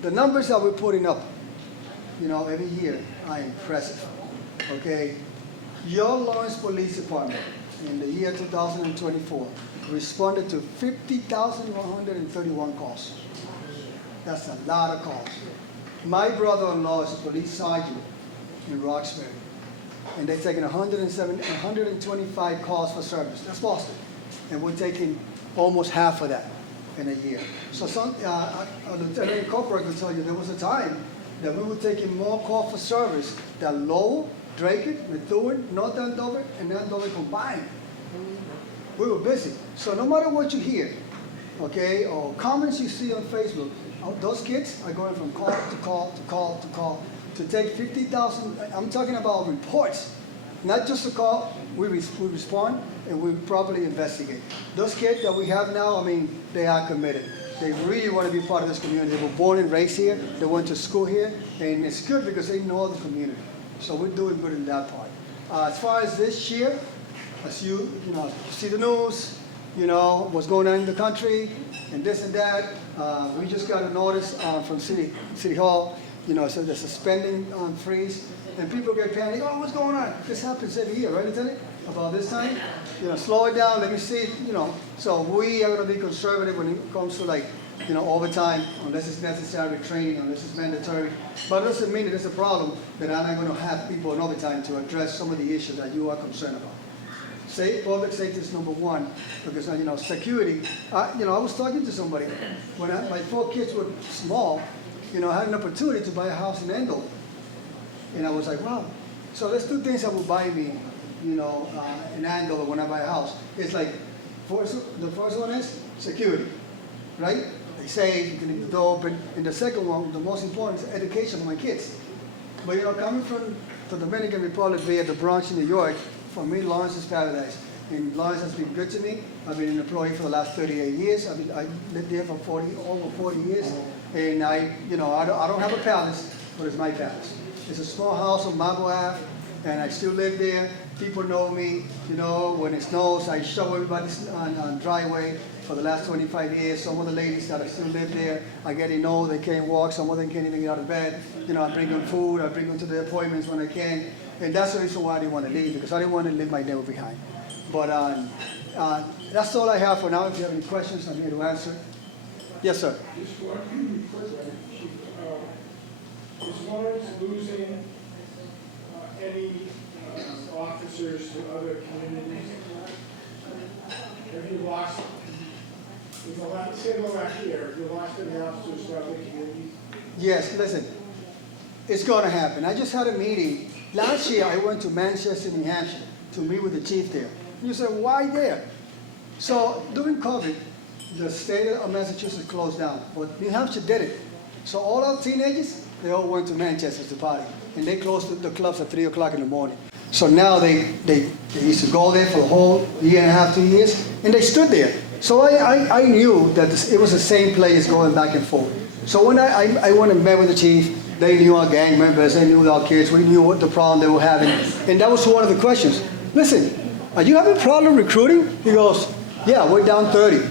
The numbers that we're putting up, you know, every year are impressive. Okay, your Lawrence Police Department in the year 2024 responded to 50,131 calls. That's a lot of calls. My brother-in-law is a police sergeant in Roxbury, and they're taking 125 calls for service. That's Boston, and we're taking almost half of that in a year. So Lieutenant Corporal can tell you there was a time that we were taking more calls for service than Lowell, Drake, Methuen, North Andover, and Andover combined. We were busy. So no matter what you hear, okay, or comments you see on Facebook, those kids are going from call to call to call to call to take 50,000. I'm talking about reports, not just a call. We respond and we properly investigate. Those kids that we have now, I mean, they are committed. They really want to be part of this community. They were born and raised here. They went to school here, and it's good because they know the community. So we're doing good in that part. As far as this year, as you see the news, you know what's going on in the country, and this and that. We just got a notice from City Hall. You know, so they're suspending freeze, and people get panicked. Oh, what's going on? This happens every year, right, Lieutenant? About this time, you know, slow it down. Let me see. You know, so we are going to be conservative when it comes to overtime, unless it's necessary, training, unless it's mandatory. But it doesn't mean that it's a problem that I'm not going to have people in overtime to address some of the issues that you are concerned about. Public safety is number one, because you know, security. I was talking to somebody when my 4 kids were small. You know, I had an opportunity to buy a house in Andover, and I was like, wow. So let's do things that will buy me, you know, in Andover when I buy a house. It's like, the first one is security, right? They say you can leave the door open. And the second one, the most important, is education for my kids. But you know, coming from the Dominican Republic via the Bronx in New York, for me, Lawrence is paradise. And Lawrence has been good to me. I've been an employee for the last 38 years. I lived there for over 40 years. And I don't have a palace, but it's my palace. It's a small house on Marble Ave, and I still live there. People know me. You know, when it snows, I show everybody on driveway for the last 25 years. Some of the ladies that still live there, I get to know they can't walk. Some of them can't even get out of bed. You know, I bring them food. I bring them to their appointments when I can. And that's the reason why I didn't want to leave, because I didn't want to leave my neighbor behind. But that's all I have for now. If you have any questions, I'm here to answer. Yes, sir. Just one quick one. Is Lawrence losing any officers to other communities? Have you lost, say the last year, have you lost any officers to other communities? Yes, listen. It's going to happen. I just had a meeting. Last year, I went to Manchester, New Hampshire, to meet with the chief there. You said, why there? So during COVID, the state of Massachusetts closed down, but New Hampshire did it. So all our teenagers, they all went to Manchester to party, and they closed the clubs at 3 o'clock in the morning. So now they used to go there for the whole year and a half, 2 years, and they stood there. So I knew that it was the same players going back and forth. So when I went and met with the chief, they knew our gang members, they knew our kids, we knew what the problem they were having. And that was one of the questions. Listen, are you having a problem recruiting? He goes, yeah, we're down 30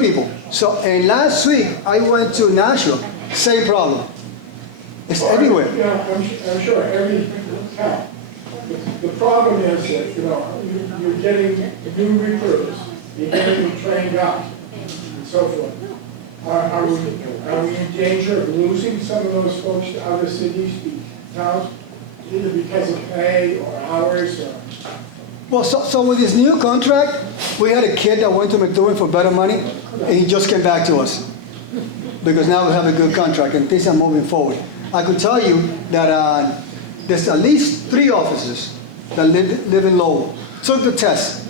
people. So, and last week, I went to Nashville, same problem. It's everywhere. Yeah, I'm sure every town. The problem is that, you're getting new recruits, you're getting them trained up, and so forth. Are we in danger of losing some of those folks to other cities, towns, either because of pay or hours or? Well, so with this new contract, we had a kid that went to McDougal for better money, and he just came back to us. because now we have a good contract and things are moving forward. I could tell you that there's at least 3 officers that live in Lowell, took the test.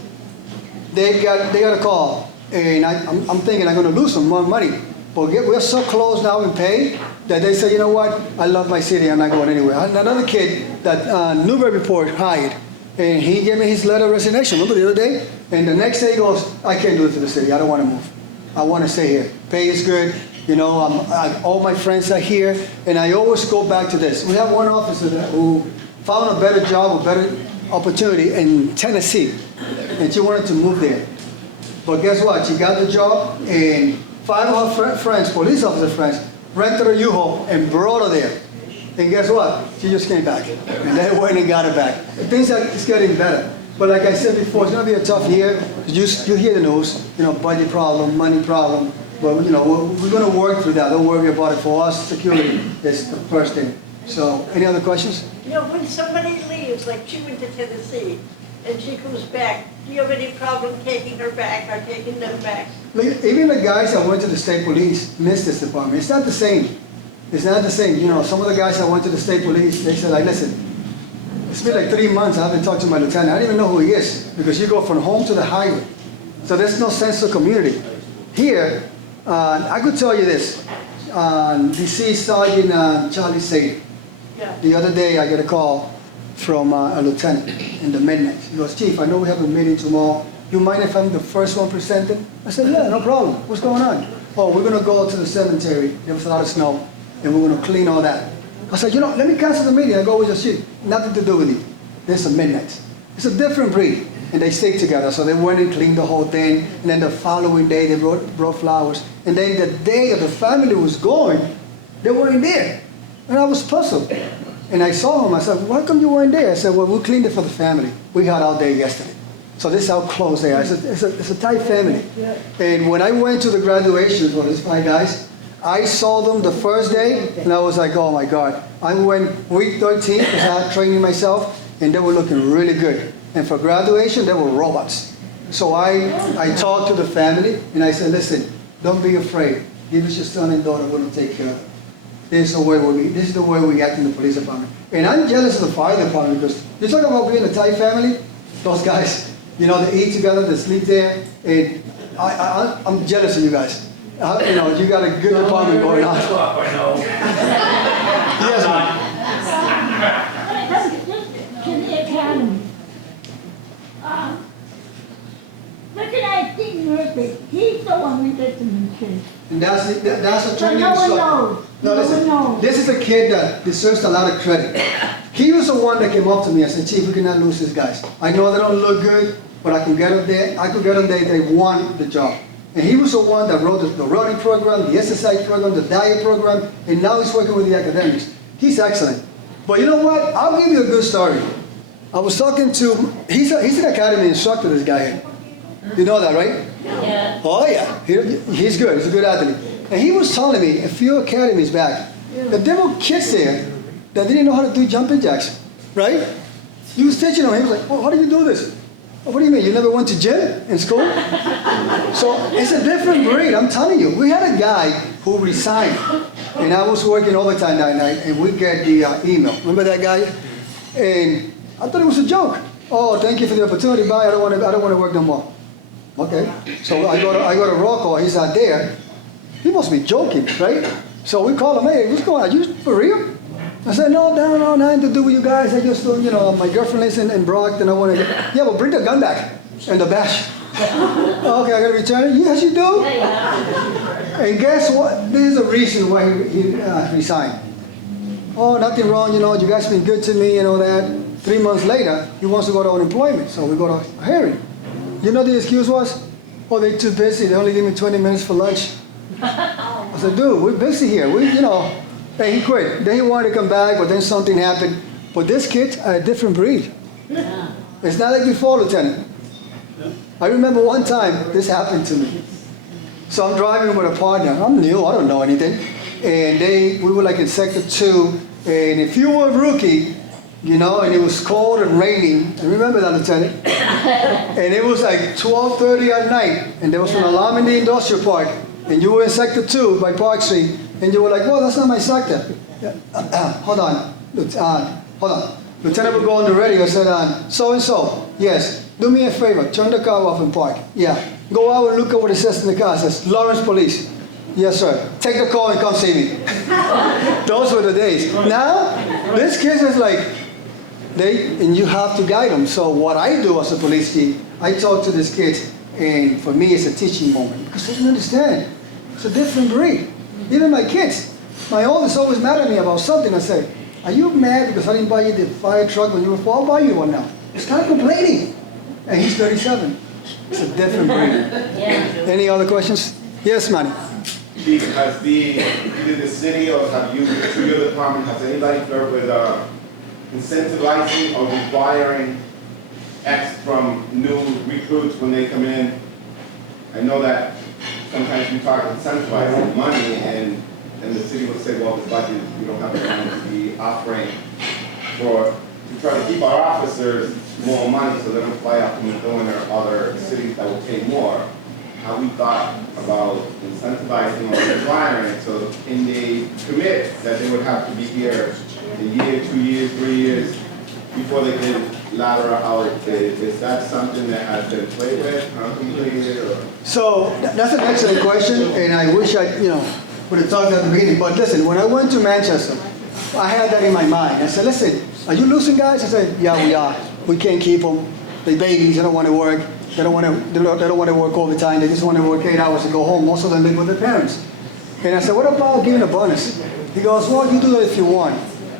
They got a call, and I'm thinking I'm going to lose some more money. But we're so close now in pay that they say, you know what, I love my city, I'm not going anywhere. Another kid that Newburyport hired, and he gave me his letter of resignation, remember the other day? And the next day he goes, I can't do it to the city, I don't want to move. I want to stay here. Pay is good, you know, all my friends are here, and I always go back to this. We have one officer who found a better job, a better opportunity in Tennessee, and she wanted to move there. But guess what? She got the job, and 5 of her friends, police officer friends, rented a U-Haul and brought her there. And guess what? She just came back, and they went and got her back. Things are getting better. But like I said before, it's going to be a tough year. You hear the news, you know, budget problem, money problem. But, you know, we're going to work through that. Don't worry about it. For us, security is the first thing. So, any other questions? You know, when somebody leaves, like she went to Tennessee, and she comes back, do you have any problem taking her back or taking them back? Look, even the guys that went to the state police missed this department. It's not the same. It's not the same. You know, some of the guys that went to the state police, they said, like, listen, it's been like 3 months I haven't talked to my lieutenant. I don't even know who he is, because you go from home to the highway. So there's no sense of community. Here, I could tell you this. DC Sergeant Charlie Sadie. The other day I get a call from a lieutenant in the midnight. He goes, Chief, I know we have a meeting tomorrow. You mind if I'm the first one presented? I said, yeah, no problem. What's going on? Oh, we're going to go to the cemetery. There was a lot of snow, and we're going to clean all that. I said, you know, let me cancel the meeting. I go with your chief. Nothing to do with you. There's a midnight. It's a different breed, and they stay together. So they went and cleaned the whole thing, and then the following day they brought flowers. And then the day that the family was going, they weren't there. And I was puzzled. And I saw him. I said, why come you weren't there? I said, well, we cleaned it for the family. We had all day yesterday. So this is how close they are. It's a tight family. And when I went to the graduation for these 5 guys, I saw them the first day, and I was like, oh my God. I went week 13 because I had training myself, and they were looking really good. And for graduation, they were robots. So I talked to the family, and I said, listen, don't be afraid. Give us your son and daughter, we're going to take care of them. This is the way we act in the police department. And I'm jealous of the fire department, because you talk about being a tight family, those guys, you know, they eat together, they sleep there, and I'm jealous of you guys. You know, you got a good department going on. I know. Yes, ma'am. To the academy. Recognize Dean Murphy, he's the one that gets them in shape. And that's a training no one instructor. knows. No, No listen, one knows. this is a kid that deserves a lot of credit. He was the one that came up to me and said, Chief, we cannot lose these guys. I know they don't look good, but I can get them there. I could get them there. They won the job. And he was the one that wrote the running program, the exercise program, the diet program, and now he's working with the academics. He's excellent. But you know what? I'll give you a good story. I was talking to, he's an academy instructor, this guy here. You know that, right? Yeah. Oh yeah, he's good, he's a good athlete. And he was telling me a few academies back that there were kids there that didn't know how to do jumping jacks, right? He was teaching them, he was like, oh, how do you do this? Oh, what do you mean, you never went to gym in school? So it's a different breed, I'm telling you. We had a guy who resigned, and I was working overtime that night, and we get the email. Remember that guy? And I thought it was a joke. Oh, thank you for the opportunity, bye, I don't want to work no more. Okay, so I got a roll call, he's not there. He must be joking, right? So we call him, hey, what's going on, are you for real? I said, no, nothing to do with you guys. I just, you know, my girlfriend lives in Brockton, and I want to, yeah, well, bring the gun back and the badge. Okay, I got to return it? Yes, you do. And guess what? This is the reason why he resigned. Oh, nothing wrong, you know, you guys been good to me and all that. 3 months later, he wants to go to unemployment, so we go to a hearing. You know the excuse was? Oh, they're too busy. They only give me 20 minutes for lunch. I said, dude, we're busy here. You know, hey, he quit. Then he wanted to come back, but then something happened. But this kid's a different breed. It's not like before, Lieutenant. I remember one time this happened to me. So I'm driving with a partner. I'm new. I don't know anything. And we were like in Sector 2. And if you were a rookie, you know, and it was cold and raining. I remember that, Lieutenant. And it was like 12:30 at night, and there was an alarm in the industrial park. and you were in Sector 2 by Park Street, and you were like, well, that's not my sector. Hold on. Hold on. Lieutenant would go on the radio and said, so-and-so, yes, do me a favor, turn the car off and park. Yeah. Go out and look at what it says in the car. It says, Lawrence Police. Yes, sir. Take the call and come see me. Those were the days. Now, this kid is like, and you have to guide them. So what I do as a police chief, I talk to these kids, and for me, it's a teaching moment because they don't understand. It's a different breed. Even my kids, my oldest always mad at me about something. I say, are you mad because I didn't buy you the fire truck when you were 4? I'll buy you one now. It's kind of complaining. And he's 37. It's a different breed. Any other questions? Yes, Manny. Has either the city or have you, through your department, has anybody flirt with incentivizing or requiring X from new recruits when they come in? I know that sometimes we talk incentivizing money, and the city will say, well, the budget, we don't have the money to be offering to try to keep our officers more money so they don't fly out from Methuen or other cities that will pay more. How we thought about incentivizing or requiring it, so can they commit that they would have to be here a year, 2 years, 3 years before they can ladder out? Is that something that has been played with, contemplated, or? So that's an excellent question, and I wish I, would have talked at the beginning. But listen, when I went to Manchester, I had that in my mind. I said, listen, are you losing guys? I said, yeah, we are. We can't keep them. They're babies. They don't want to work. They don't want to work overtime. They just want to work 8 hours and go home. Most of them live with their parents. And I said, what about giving a bonus? He goes, well, you do that if you want.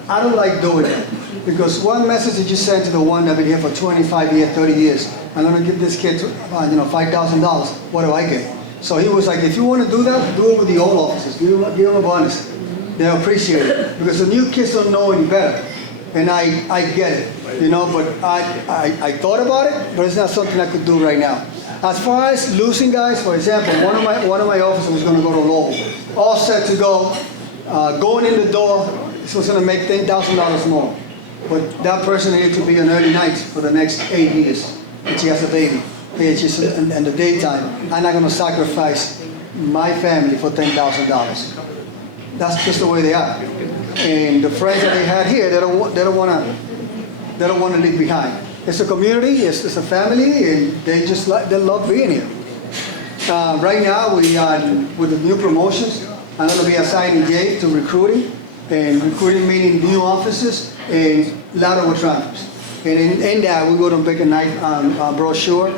I don't like doing it. Because one message that you send to the one that's been here for 25 years, 30 years, I'm going to give this kid $5,000. What do I get? So he was like, if you want to do that, do it with the old officers. Give them a bonus. They'll appreciate it. Because the new kids don't know any better. And I get it. But I thought about it, but it's not something I could do right now. As far as losing guys, for example, one of my officers was going to go to Lowell, all set to go, going in the door, so it's going to make $10,000 more. But that person needed to be on early nights for the next 8 years, and she has a baby. And she's in the daytime. I'm not going to sacrifice my family for $10,000. That's just the way they are. And the friends that they had here, they don't want to leave behind. It's a community, it's a family, and they love being here. Right now, we are with the new promotions. I'm going to be assigning Jay to recruiting, and recruiting meaning new officers and lateral transfers. And in that, we're going to make a nice brochure,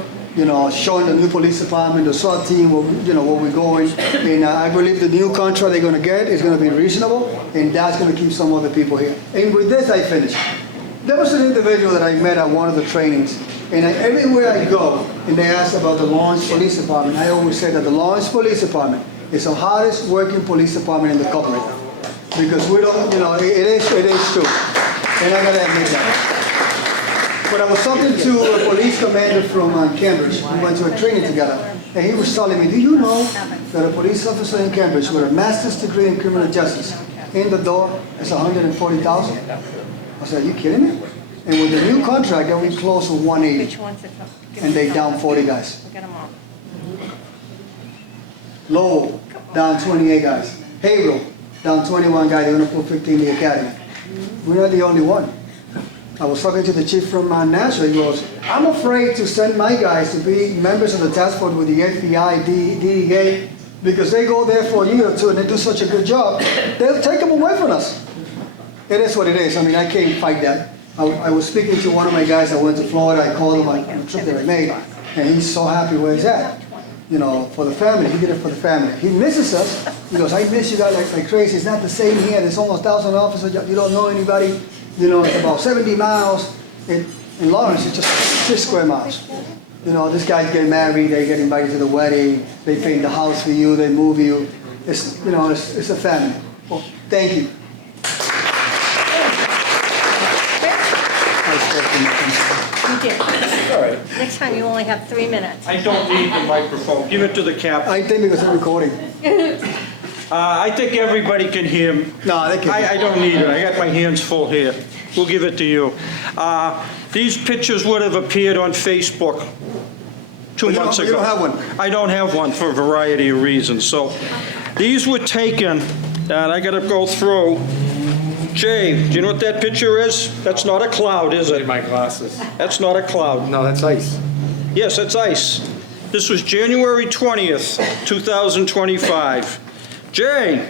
showing the new police department, the SWAT team, where we're going. And I believe the new contract they're going to get is going to be reasonable, and that's going to keep some other people here. And with this, I finish. There was an individual that I met at one of the trainings, and everywhere I go, and they ask about the Lawrence Police Department, I always say that the Lawrence Police Department is the hardest working police department in the country right now. Because we don't, it is true. And I gotta admit that. But I was talking to a police commander from Cambridge. We went to a training together. And he was telling me, do you know that a police officer in Cambridge with a master's degree in criminal justice, in the door is $140,000? I said, are you kidding me? And with the new contract, they'll be close to 180. And they down 40 guys. Lowell, down 28 guys. Haverhill, down 21 guys. They're going to put 15 in the academy. We're not the only one. I was talking to the chief from Nashville. He goes, I'm afraid to send my guys to be members of the task force with the FBI, DEA, because they go there for a year or two and they do such a good job, they'll take them away from us. It is what it is. I mean, I can't fight that. I was speaking to one of my guys that went to Florida. I called him on a trip that I made, and he's so happy where he's at. For the family. He did it for the family. He misses us. He goes, I miss you guys like crazy. It's not the same here. There's almost 1,000 officers. You don't know anybody. It's about 70 miles. In Lawrence, it's just 6 square miles. This guy's getting married. They get invited to the wedding. They paint the house for you. They move you. It's a family. Well, thank you. You did. All right. Next time you only have 3 minutes. I don't need the microphone. Give it to the captain. I think because I'm recording. I think everybody can hear me. No, they can't. I don't need it. I got my hands full here. We'll give it to you. These pictures would have appeared on Facebook 2 months ago. You don't have one? I don't have one for a variety of reasons. So these were taken, and I got to go through. Jay, do you know what that picture is? That's not a cloud, is it? My glasses. That's not a cloud. No, that's ice. Yes, that's ice. This was January 20th, 2025. Jay,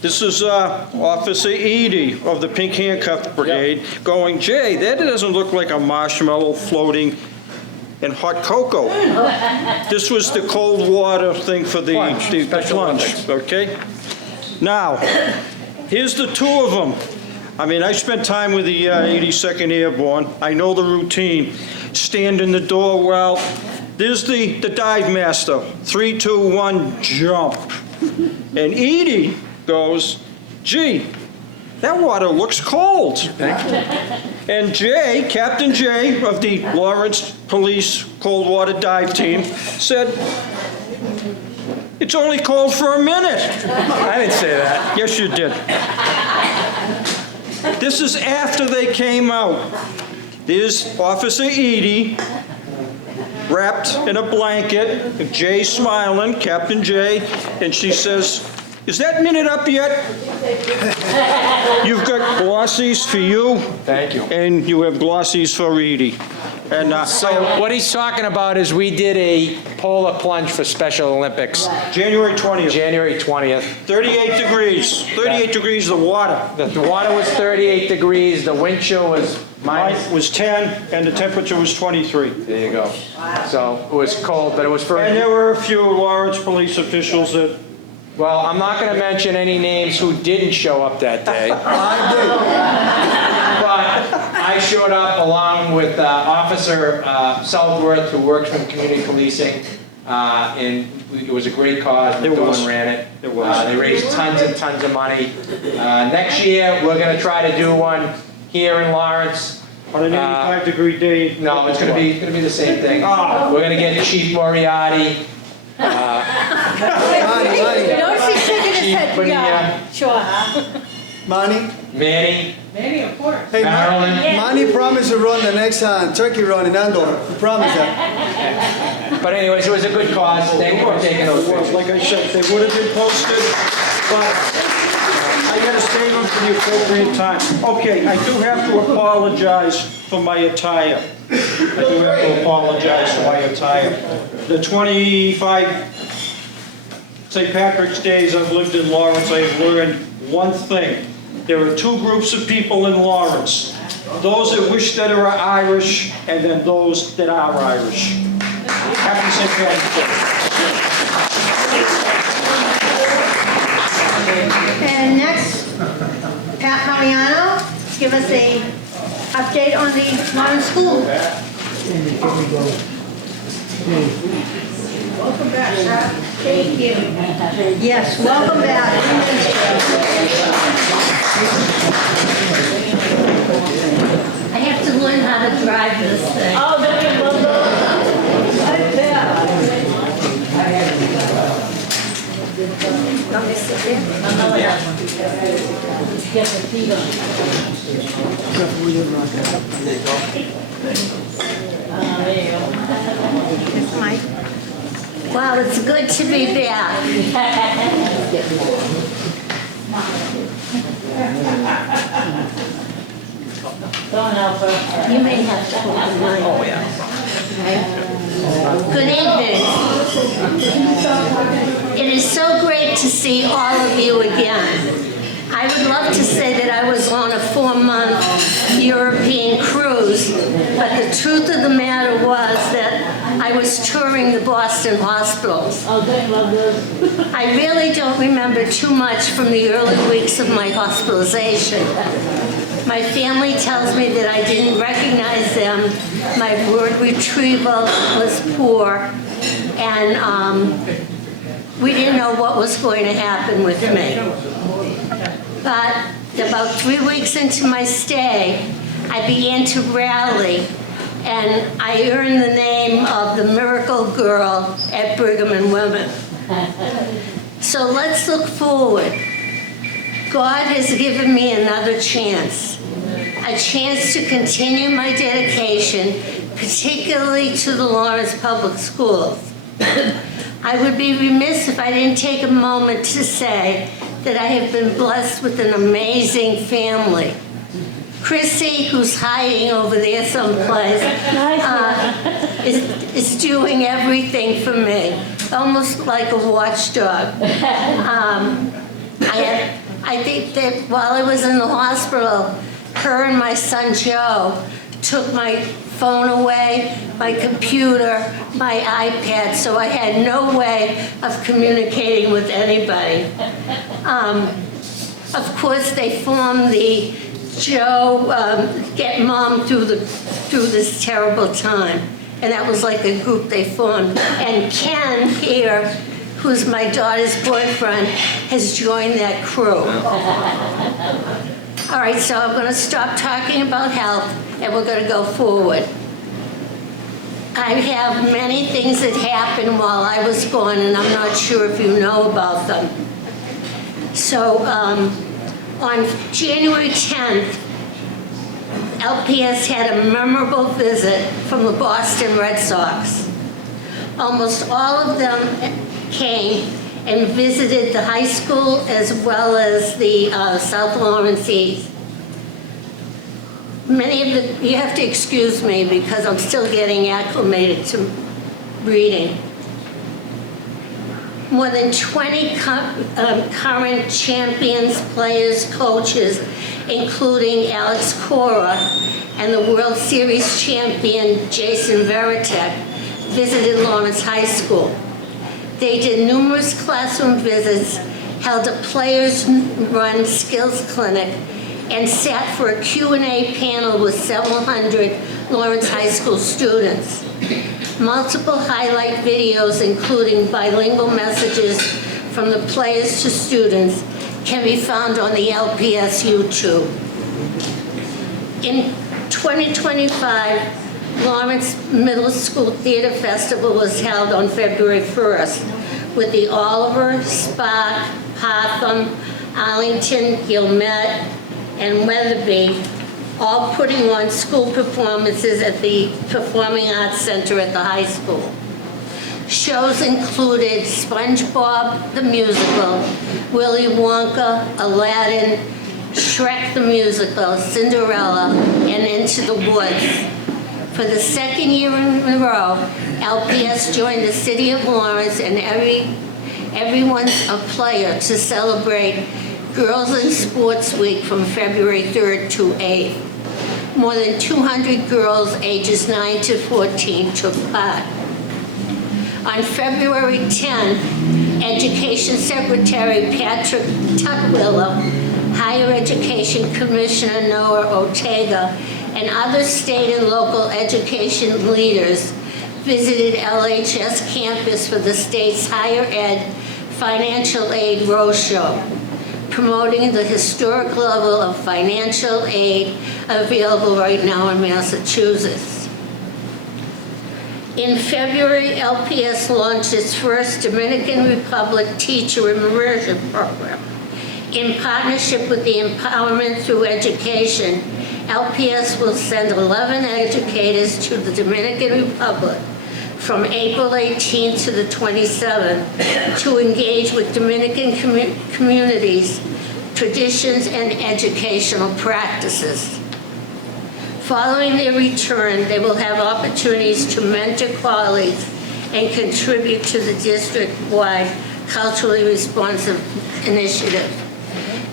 this is Officer Edie of the Pink Handcuff Brigade going, Jay, that doesn't look like a marshmallow floating in hot cocoa. This was the cold water thing for the plunge, okay? Now, here's the two of them. I mean, I spent time with the 82nd Airborne. I know the routine. Stand in the door, well, there's the dive master. 3, 2, 1, jump. And Edie goes, gee, that water looks cold. Thank you. And Jay, Captain Jay of the Lawrence Police Cold Water Dive Team said, it's only cold for a minute. I didn't say that. Yes, you did. This is after they came out. There's Officer Edie, wrapped in a blanket, Jay smiling, Captain Jay, and she says, is that minute up yet? You've got glossies for you. Thank you. And you have glossies for Edie. And So what he's talking about is we did a polar plunge for Special Olympics. January 20th. January 20th. 38 degrees. 38 degrees the water. The water was 38 degrees, the wind chill was Mine was 10, and the temperature was 23. There you go. So it was cold, but it was for... And there were a few Lawrence police officials that... Well, I'm not going to mention any names who didn't show up that day. But I showed up along with Officer Southworth, who works from community policing, and it was a great cause. McDowan ran it. It was. They raised tons and tons of money. Next year, we're going to try to do one here in Lawrence. On an 85-degree day. No, it's going to be the same thing. We're going to get Chief Moriarty. Notice he's shaking his head, Chief yeah, sure. Manny? Manny. Of course. Hey, Marilyn. Manny promised to run the next turkey run in Andover. He promised that. But anyways, it was a good cause. Thank you for taking those pictures. Like I said, they would have been posted, but I got to save them for the appropriate time. Okay, I do have to apologize for my attire. I do have to apologize for my attire. The 25 St. Patrick's Days I've lived in Lawrence, I have learned one thing. There are two groups of people in Lawrence. Those that wish that are Irish, and then those that are Irish. Happy St. Patrick's Day. And next, Pat Mariano, give us a update on the modern school. Welcome back, Pat. Thank you. Yes, welcome back. I have to learn how to drive this thing. Oh, there you go. Right there. Want me to sit there? Get the feet on. There you go. It's Mike. Wow, it's good to be back. Don't help her. You may have to hold the mic. Oh, yeah. Good evening. It is so great to see all of you again. I would love to say that I was on a 4-month European cruise, but the truth of the matter was that I was touring the Boston hospitals. I really don't remember too much from the early weeks of my hospitalization. My family tells me that I didn't recognize them, my word retrieval was poor, and we didn't know what was going to happen with me. But about 3 weeks into my stay, I began to rally, and I earned the name of the Miracle Girl at Brigham and Women. So let's look forward. God has given me another chance, a chance to continue my dedication particularly to the Lawrence Public Schools. I would be remiss if I didn't take a moment to say that I have been blessed with an amazing family. Chrissy, who's hiding over there someplace, is doing everything for me, almost like a watchdog. I think that while I was in the hospital, her and my son Joe took my phone away, my computer, my iPad, so I had no way of communicating with anybody. Of course, they formed the Joe Get Mom through this terrible time, and that was like a group they formed. And Ken here, who's my daughter's boyfriend, has joined that crew. All right, so I'm going to stop talking about health, and we're going to go forward. I have many things that happened while I was gone, and I'm not sure if you know about them. So on January 10th, LPS had a memorable visit from the Boston Red Sox. Almost all of them came and visited the high school as well as the South Lawrence East. You have to excuse me because I'm still getting acclimated to reading. More than 20 current champions, players, coaches, including Alex Cora and the World Series champion Jason Veritek, visited Lawrence High School. They did numerous classroom visits, held a players-run skills clinic, and sat for a Q&A panel with several hundred Lawrence High School students. Multiple highlight videos, including bilingual messages from the players to students, can be found on the LPS YouTube. In 2025, Lawrence Middle School Theater Festival was held on February 1st with the Oliver, Spark, Potham, Arlington, Gilmet, and Weatherby all putting on school performances at the Performing Arts Center at the high school. Shows included SpongeBob the Musical, Willy Wonka, Aladdin, Shrek the Musical, Cinderella, and Into the Woods. For the second year in a row, LPS joined the City of Lawrence and Everyone's a Player to celebrate Girls in Sports Week from February 3rd to 8th. More than 200 girls ages 9 to 14 took part. On February 10th, Education Secretary Patrick Tuckwiller, Higher Education Commissioner Noah Ortega, and other state and local education leaders visited LHS campus for the state's higher ed financial aid roadshow, promoting the historic level of financial aid available right now in Massachusetts. In February, LPS launched its first Dominican Republic Teacher Immersion Program. In partnership with the Empowerment Through Education, LPS will send 11 educators to the Dominican Republic from April 18th to the 27th to engage with Dominican communities, traditions, and educational practices. Following their return, they will have opportunities to mentor colleagues and contribute to the district-wide culturally responsive initiative.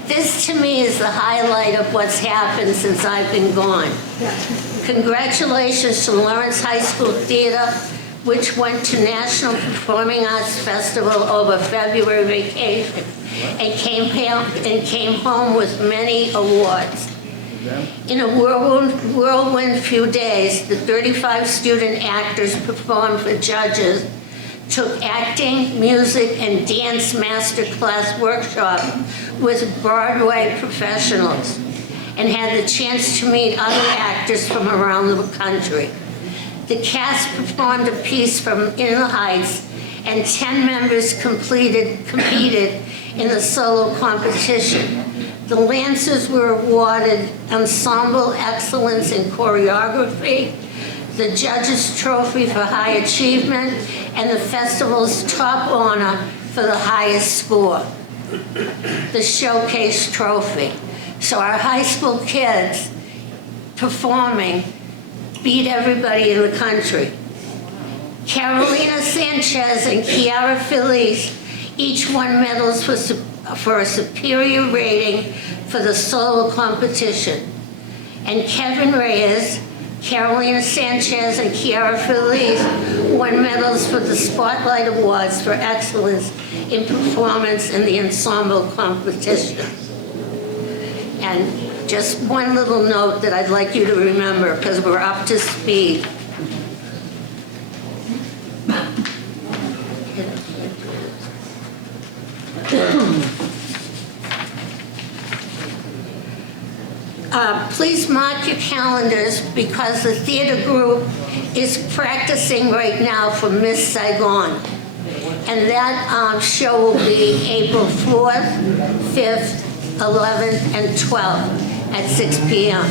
This, to me, is the highlight of what's happened since I've been gone. Congratulations to Lawrence High School Theater, which went to National Performing Arts Festival over February vacation and came home with many awards. In a whirlwind few days, the 35 student actors performed for judges, took acting, music, and dance masterclass workshop with Broadway professionals, and had the chance to meet other actors from around the country. The cast performed a piece from In the Heights, and 10 members competed in the solo competition. The Lancers were awarded Ensemble Excellence in Choreography, the Judge's Trophy for High Achievement, and the festival's top honor for the highest score, the Showcase Trophy. So our high school kids performing beat everybody in the country. Carolina Sanchez and Kiara Feliz each won medals for a superior rating for the solo competition. And Kevin Reyes, Carolina Sanchez, and Kiara Feliz won medals for the Spotlight Awards for excellence in performance in the ensemble competition. And just one little note that I'd like you to remember, because we're up to speed. Please mark your calendars because the theater group is practicing right now for Miss Saigon. And that show will be April 4th, 5th, 11th, and 12th at 6 p.m.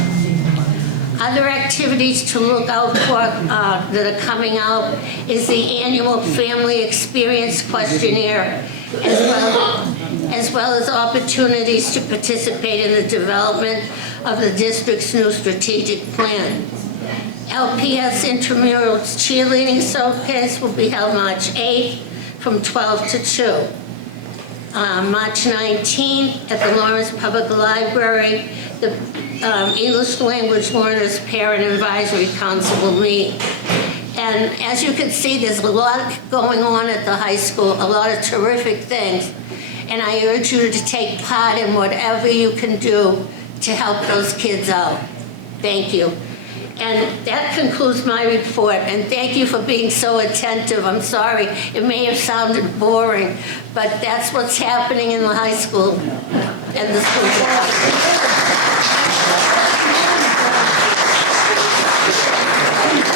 Other activities to look out for that are coming out is the annual Family Experience Questionnaire, as well as opportunities to participate in the development of the district's new strategic plan. LPS Intramural Cheerleading Showcase will be held March 8th from 12 to 2. March 19th at the Lawrence Public Library, the English Language Learners Parent Advisory Council will meet. And as you can see, there's a lot going on at the high school, a lot of terrific things. And I urge you to take part in whatever you can do to help those kids out. Thank you. And that concludes my report, and thank you for being so attentive. I'm sorry, it may have sounded boring, but that's what's happening in the high school and the school department.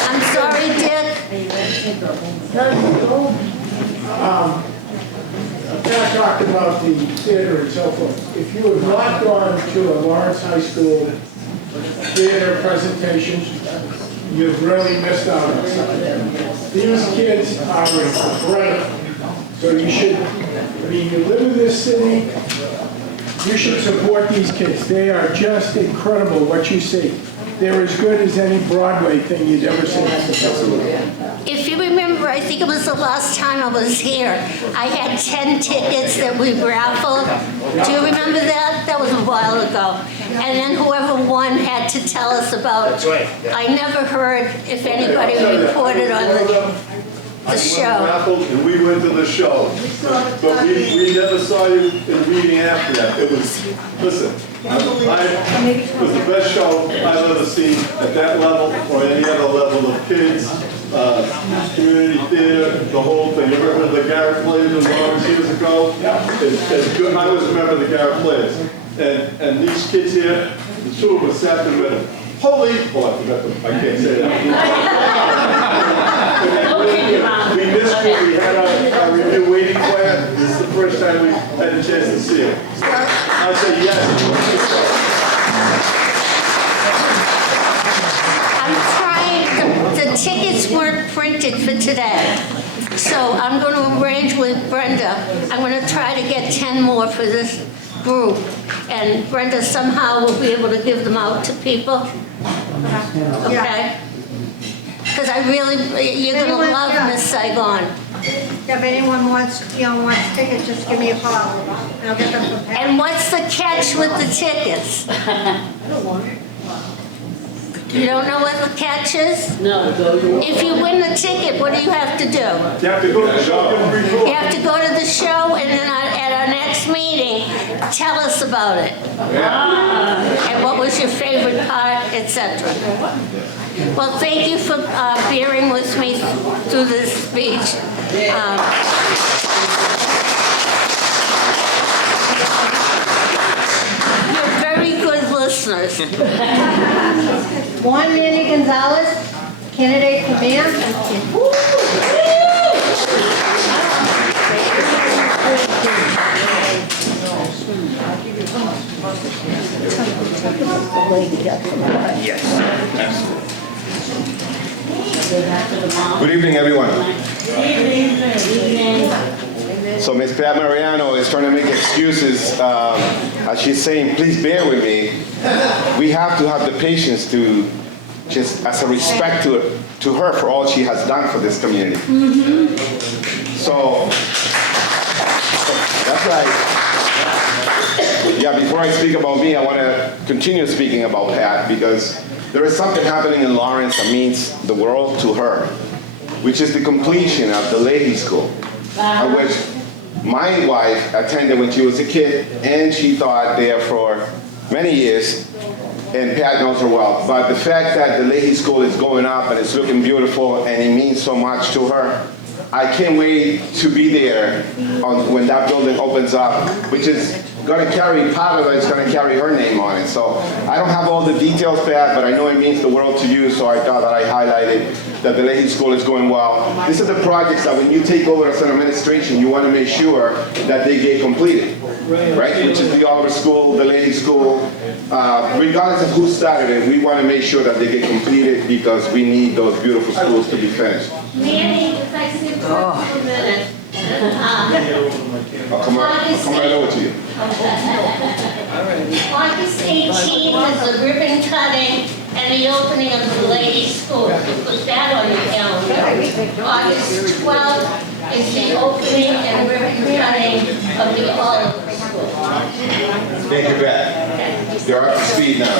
I'm sorry, Dick. Pat talked about the theater and so forth. If you have not gone to a Lawrence High School theater presentation, you've really missed out on something. These kids are incredible. So you should, I mean, you live in this city, you should support these kids. They are just incredible what you see. They're as good as any Broadway thing you'd ever seen at the festival. If you remember, I think it was the last time I was here, I had 10 tickets that we raffled. Do you remember that? That was a while ago. And then whoever won had to tell us about, I never heard if anybody reported on the show. And we went to the show. But we never saw you in the meeting after that. It was, listen, it was the best show I've ever seen at that level or any other level of kids, community theater, the whole thing. You remember the Garrett Plays in Lawrence years ago? It's good. I always remember the Garrett Plays. And these kids here, the two of us sat there with them. Holy, oh, I forgot them. I can't say that. We missed it. We had our review waiting plan. This is the first time we had a chance to see it. I say yes. I'm trying, the tickets weren't printed for today. So I'm going to arrange with Brenda. I'm going to try to get 10 more for this group. And Brenda somehow will be able to give them out to people. Okay? Because I really, you're going to love Miss Saigon. If anyone wants tickets, just give me a call. And I'll get them from Pat. And what's the catch with the tickets? You don't know what the catch is? No. If you win the ticket, what do you have to do? You have to go to the show. You have to go to the show, and then at our next meeting, tell us about it. And what was your favorite part, etc. Well, thank you for bearing with me through this speech. You're very good listeners. Juan Manny Gonzalez, candidate for mayor. Yes, absolutely. Good evening, everyone. So Ms. Pat Mariano is trying to make excuses, as she's saying, please bear with me. We have to have the patience to just, as a respect to her for all she has done for this community. So, that's right. Yeah, before I speak about me, I want to continue speaking about Pat because there is something happening in Lawrence that means the world to her, which is the completion of the Leahy School, which my wife attended when she was a kid, and she taught there for many years, and Pat knows her well. But the fact that the Leahy School is going up and it's looking beautiful and it means so much to her, I can't wait to be there when that building opens up, which is going to carry, part of it is going to carry her name on it. So I don't have all the details, Pat, but I know it means the world to you, so I thought that I highlighted that the Leahy School is going well. This is the projects that when you take over as an administration, you want to make sure that they get completed, right? Which is the Oliver School, the Leahy School. Regardless of who started it, we want to make sure that they get completed because we need those beautiful schools to be finished. Manny, if I sit for a minute. I'll come right over to you. August 18th is the ribbon cutting and the opening of the Leahy School. Put that on your calendar. August 12th is the opening and ribbon cutting of the Oliver School. Thank you, Pat. You're up to speed now.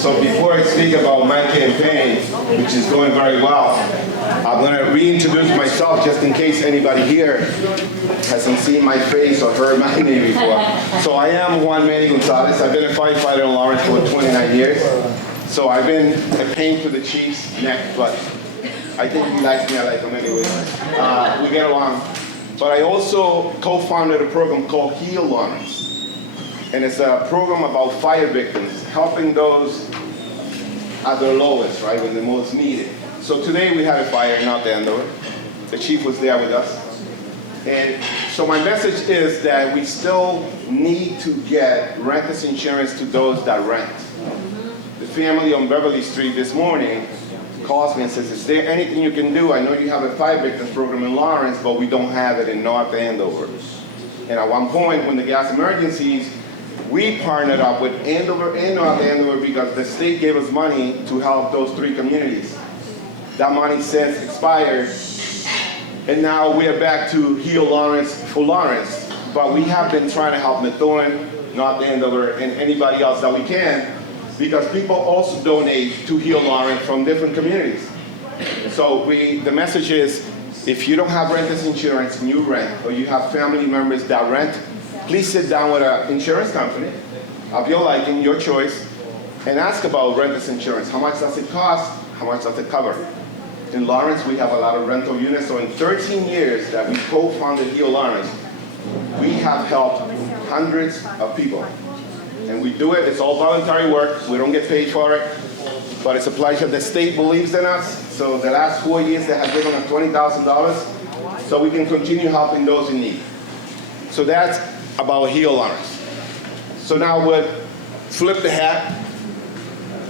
So before I speak about my campaign, which is going very well, I'm going to reintroduce myself just in case anybody here hasn't seen my face or heard my name before. So I am Juan Manny Gonzalez. I've been a firefighter in Lawrence for 29 years. So I've been a pain to the chief's neck, but I think he likes me. I like him anyway. We get along. But I also co-founded a program called Heal Lawrence. And it's a program about fire victims, helping those at their lowest, right, when they're most needed. So today we had a fire in North Andover. The chief was there with us. And so my message is that we still need to get renter's insurance to those that rent. The family on Beverly Street this morning calls me and says, is there anything you can do? I know you have a fire victims program in Lawrence, but we don't have it in North Andover. And at one point, when the gas emergencies, we partnered up with Andover and North Andover because the state gave us money to help those three communities. That money since expired, and now we are back to Heal Lawrence for Lawrence. But we have been trying to help Methuen, North Andover, and anybody else that we can, because people also donate to Heal Lawrence from different communities. So the message is, if you don't have renter's insurance and you rent, or you have family members that rent, please sit down with an insurance company of your liking, your choice, and ask about renter's insurance. How much does it cost? How much does it cover? In Lawrence, we have a lot of rental units. So in 13 years that we co-founded Heal Lawrence, we have helped hundreds of people. And we do it, it's all voluntary work. We don't get paid for it. But it's a pleasure. The state believes in us. So the last 4 years, they have given us $20,000 so we can continue helping those in need. So that's about Heal Lawrence. So now we'll flip the hat.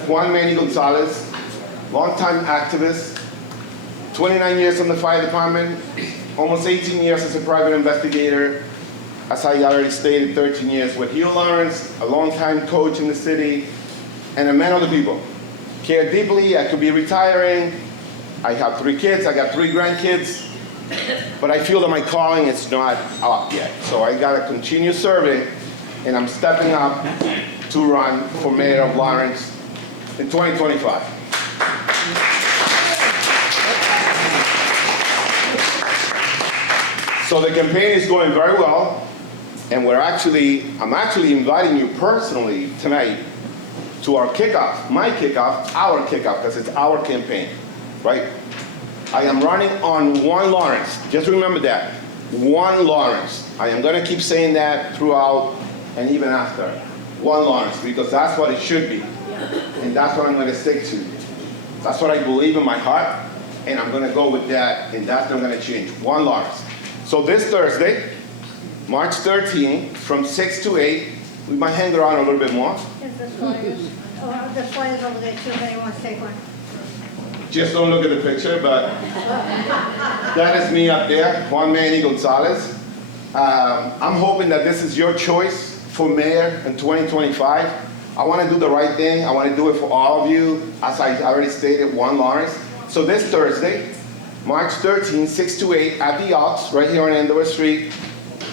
Juan Manny Gonzalez, longtime activist, 29 years in the fire department, almost 18 years as a private investigator. As I already stated, 13 years with Heal Lawrence, a longtime coach in the city, and a man of the people. Care deeply, I could be retiring. I have 3 kids, I got 3 grandkids. But I feel that my calling is not up yet. So I got to continue serving, and I'm stepping up to run for mayor of Lawrence in 2025. So the campaign is going very well, and I'm actually inviting you personally tonight to our kickoff, my kickoff, our kickoff, because it's our campaign, right? I am running on One Lawrence. Just remember that. One Lawrence. I am going to keep saying that throughout and even after. One Lawrence, because that's what it should be. And that's what I'm going to stick to. That's what I believe in my heart, and I'm going to go with that, and that's not going to change. One Lawrence. So this Thursday, March 13th, from 6 to 8, we might hang around a little bit more. There's the flyers. Oh, the flyers over there too, if anyone wants to take one. Just don't look at the picture, but that is me up there, Juan Manny Gonzalez. I'm hoping that this is your choice for mayor in 2025. I want to do the right thing. I want to do it for all of you, as I already stated, One Lawrence. So this Thursday, March 13th, 6 to 8, at the Ox, right here on Andover Street.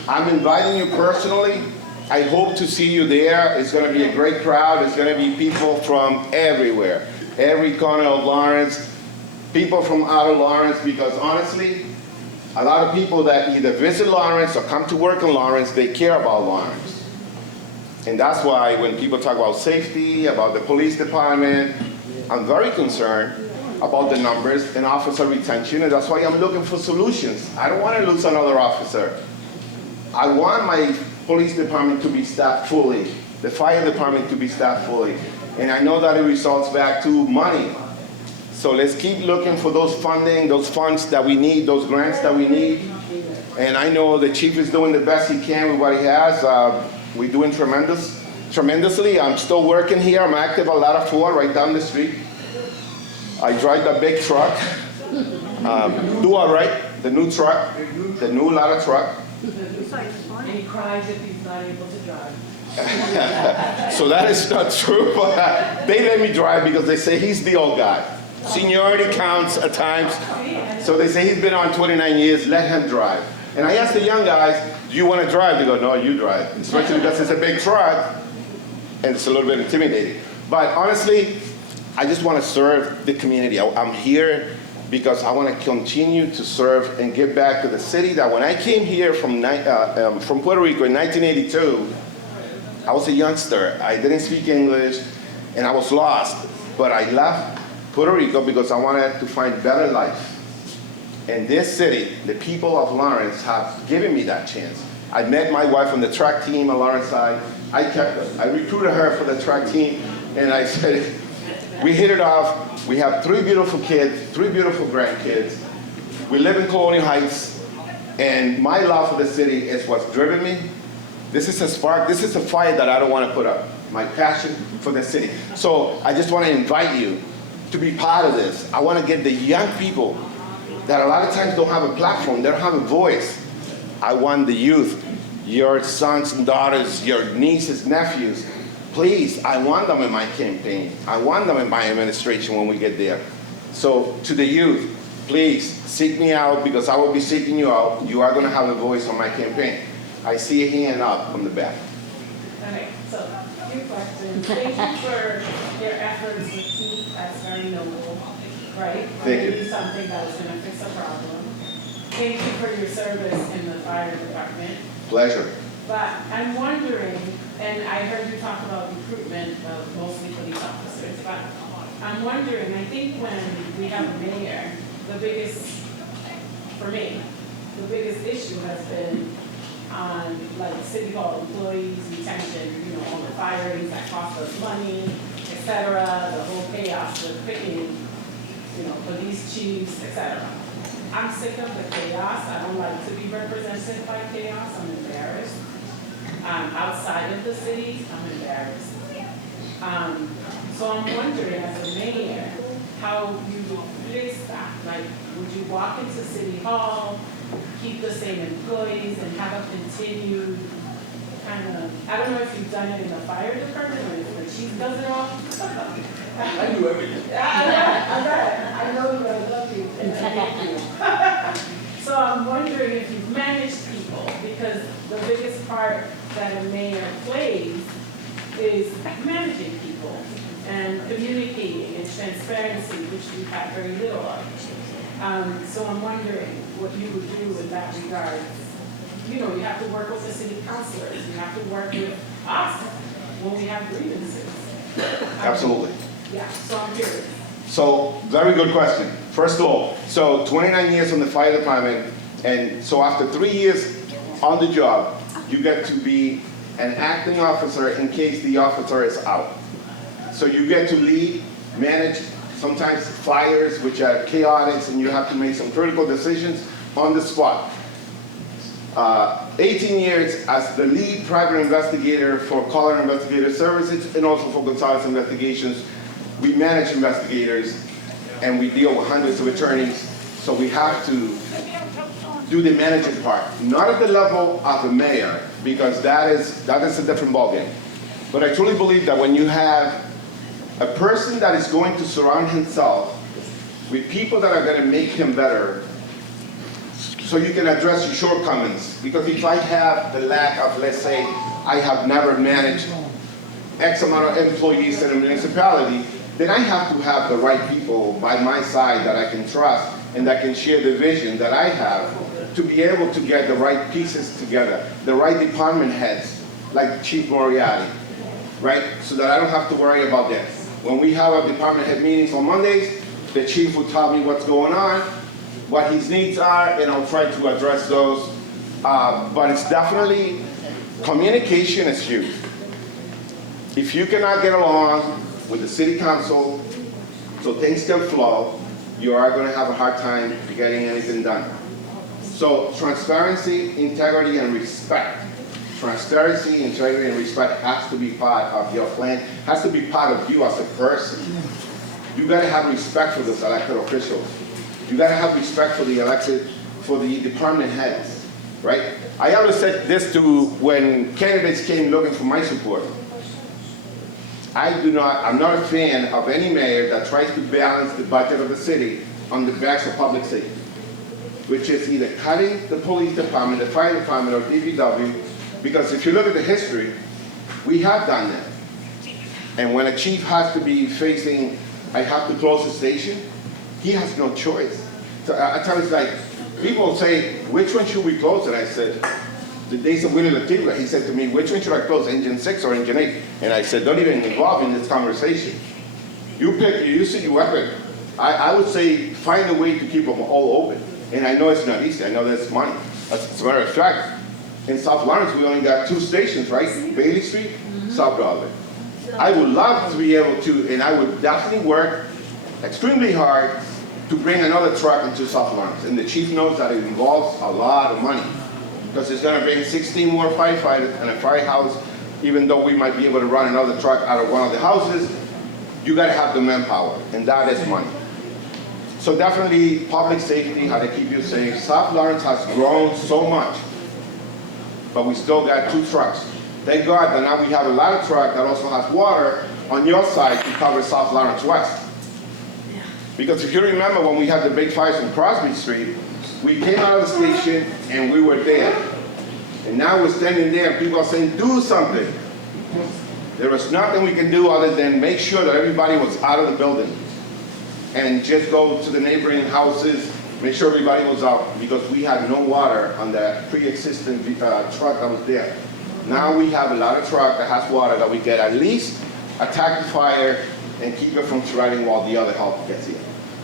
I'm inviting you personally. I hope to see you there. It's going to be a great crowd. It's going to be people from everywhere, every corner of Lawrence, people from out of Lawrence, because honestly, a lot of people that either visit Lawrence or come to work in Lawrence, they care about Lawrence. And that's why when people talk about safety, about the police department, I'm very concerned about the numbers and officer retention, and that's why I'm looking for solutions. I don't want to lose another officer. I want my police department to be staffed fully, the fire department to be staffed fully. And I know that it results back to money. So let's keep looking for those funding, those funds that we need, those grants that we need. And I know the chief is doing the best he can with what he has. We're doing tremendously. I'm still working here. I'm active at Ladder 4 right down the street. I drive the big truck. Do all right, the new truck, the new ladder truck. And he cries if he's not able to drive. So that is not true, but they let me drive because they say he's the old guy. Seniority counts at times. So they say he's been on 29 years, let him drive. And I ask the young guys, do you want to drive? They go, no, you drive. Especially because it's a big truck and it's a little bit intimidating. But honestly, I just want to serve the community. I'm here because I want to continue to serve and give back to the city that when I came here from Puerto Rico in 1982, I was a youngster. I didn't speak English and I was lost. But I left Puerto Rico because I wanted to find better life. And this city, the people of Lawrence have given me that chance. I met my wife on the track team at Lawrence High. I recruited her for the track team and I said, we hit it off. We have 3 beautiful kids, 3 beautiful grandkids. We live in Colonial Heights, and my love for the city is what's driven me. This is a spark, this is a fire that I don't want to put up, my passion for the city. So I just want to invite you to be part of this. I want to get the young people that a lot of times don't have a platform, they don't have a voice. I want the youth, your sons and daughters, your nieces, nephews. Please, I want them in my campaign. I want them in my administration when we get there. So to the youth, please seek me out because I will be seeking you out. You are going to have a voice on my campaign. I see a hand up from the back. Okay, so a few questions. Thank you for your efforts with Keith. That's very noble, right? Thank you. Do something that was going to fix a problem. Thank you for your service in the fire department. Pleasure. But I'm wondering, and I heard you talk about recruitment of mostly police officers, but I'm wondering, I think when we have a mayor, the biggest, for me, the biggest issue has been on like city hall employees, retention, you know, all the firings that cost us money, et cetera, the whole chaos with picking, you know, police chiefs, et cetera. I'm sick of the chaos. I don't like to be represented by chaos. I'm embarrassed. Outside of the city, I'm embarrassed. So I'm wondering, as a mayor, how you would fix that. Like, would you walk into City Hall, keep the same employees, and have a continued kind of, I don't know if you've done it in the fire department or if the chief does it all. I do everything. I know you, I love you, and I thank you. So I'm wondering if you've managed people, because the biggest part that a mayor plays is managing people and communicating and transparency, which we've had very little of. So I'm wondering what you would do in that regard. You know, you have to work with the city councilors, you have to work with us when we have grievances. Absolutely. Yeah, so I'm curious. So, very good question. First of all, so 29 years in the fire department, and so after 3 years on the job, you get to be an acting officer in case the officer is out. So you get to lead, manage, sometimes fires which are chaotic, and you have to make some critical decisions on the spot. 18 years as the lead private investigator for Caller Investigator Services and also for Gonzalez Investigations. We manage investigators. and we deal with hundreds of attorneys, so we have to do the managing part. Not at the level of the mayor, because that is a different ballgame. But I truly believe that when you have a person that is going to surround himself with people that are going to make him better, so you can address your shortcomings. Because if I have the lack of, let's say, I have never managed X amount of employees in a municipality, then I have to have the right people by my side that I can trust and that can share the vision that I have to be able to get the right pieces together, the right department heads, like Chief Moriarty, right? So that I don't have to worry about that. When we have our department head meetings on Mondays, the chief will tell me what's going on, what his needs are, and I'll try to address those. But it's definitely, communication is huge. If you cannot get along with the city council so things can flow, you are going to have a hard time getting anything done. So transparency, integrity, and respect. Transparency, integrity, and respect has to be part of your plan, has to be part of you as a person. You got to have respect for those elected officials. You got to have respect for the department heads, right? I always said this to when candidates came looking for my support. I'm not a fan of any mayor that tries to balance the budget of the city on the backs of public safety, which is either cutting the police department, the fire department, or DPW, because if you look at the history, we have done that. And when a chief has to be facing, I have to close the station, he has no choice. So at times, like, people say, which one should we close? And I said, the days of Willie Latifah, he said to me, which one should I close, engine 6 or engine 8? And I said, don't even involve in this conversation. You pick, you use your weapon. I would say, find a way to keep them all open. And I know it's not easy, I know that's money. As a matter of fact, in South Lawrence, we only got 2 stations, right? Bailey Street, South Broadway. I would love to be able to, and I would definitely work extremely hard to bring another truck into South Lawrence. And the chief knows that it involves a lot of money, because it's going to bring 16 more firefighters and a firehouse. Even though we might be able to run another truck out of one of the houses, you got to have the manpower, and that is money. So definitely public safety, how to keep you safe. South Lawrence has grown so much, but we still got 2 trucks. Thank God that now we have a ladder truck that also has water on your side to cover South Lawrence West. Because if you remember when we had the big fires on Crosby Street, we came out of the station and we were there. And now we're standing there and people are saying, do something. There was nothing we can do other than make sure that everybody was out of the building. And just go to the neighboring houses, make sure everybody was out, because we had no water on that pre-existing truck that was there. Now we have a ladder truck that has water that we can at least attack the fire and keep it from spreading while the other help gets here.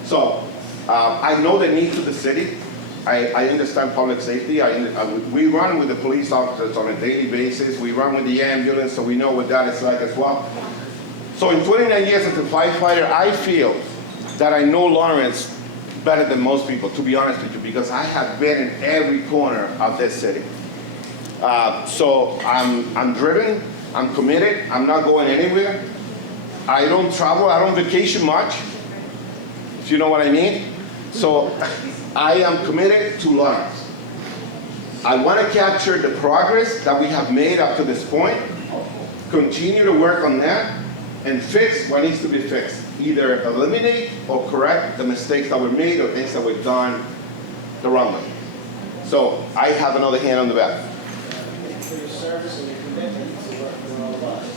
So I know the needs of the city. I understand public safety. We run with the police officers on a daily basis. We run with the ambulance, so we know what that is like as well. So in 29 years as a firefighter, I feel that I know Lawrence better than most people, to be honest with you, because I have been in every corner of this city. So I'm driven, I'm committed, I'm not going anywhere. I don't travel, I don't vacation much, if you know what I mean. So I am committed to Lawrence. I want to capture the progress that we have made up to this point, continue to work on that, and fix what needs to be fixed. Either eliminate or correct the mistakes that were made or things that were done the wrong way. So I have another hand on the back. For your service and your commitment to work for all of us.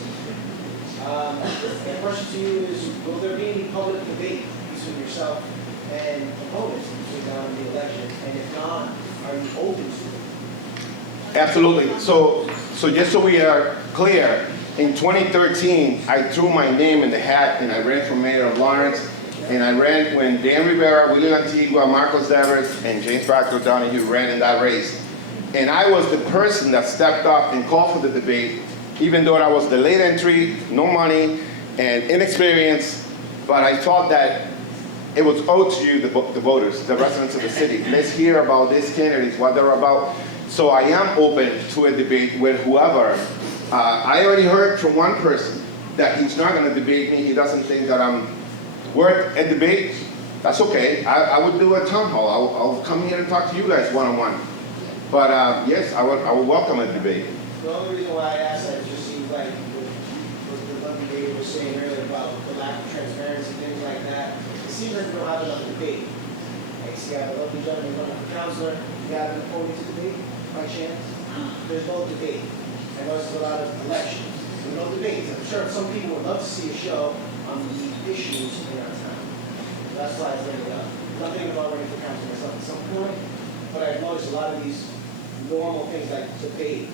My question to you is, will there be any public debate between yourself and opponents between now and the election? And if not, are you open to it? Absolutely. So just so we are clear, in 2013, I threw my name in the hat and I ran for mayor of Lawrence. And I ran when Dan Rivera, Willie Antigua, Marcos Devers, and James Proctor Donahue ran in that race. And I was the person that stepped up and called for the debate, even though I was the late entry, no money, and inexperienced. But I thought that it was owed to you, the voters, the residents of the city. Let's hear about these candidates, what they're about. So I am open to a debate with whoever. I already heard from one person that he's not going to debate me. He doesn't think that I'm worth a debate. that's okay. I would do a town hall. I'll come here and talk to you guys one-on-one. But yes, I would welcome a debate. The only reason why I asked that just seems like what the lovely lady was saying earlier about the lack of transparency, things like that. It seems like we don't have enough debate. Like, see, I have a lovely gentleman running for councilor. You have an opponent to debate by chance? There's no debate. I know there's a lot of elections. There's no debate. I'm sure some people would love to see a show on the issues in our town. That's why I was bringing it up. Nothing about running for council myself at some point, but I've noticed a lot of these normal things like debate,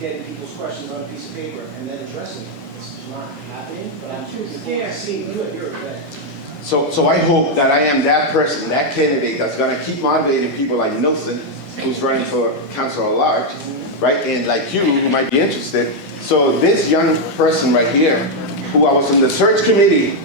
getting people's questions on a piece of paper and then addressing it. It's not happening, but I'm too scared seeing you at your event. So I hope that I am that person, that candidate that's gonna keep motivating people like Nilsson, who's running for council at large, right? And like you, who might be interested. So this young person right here, who I was in the search committee,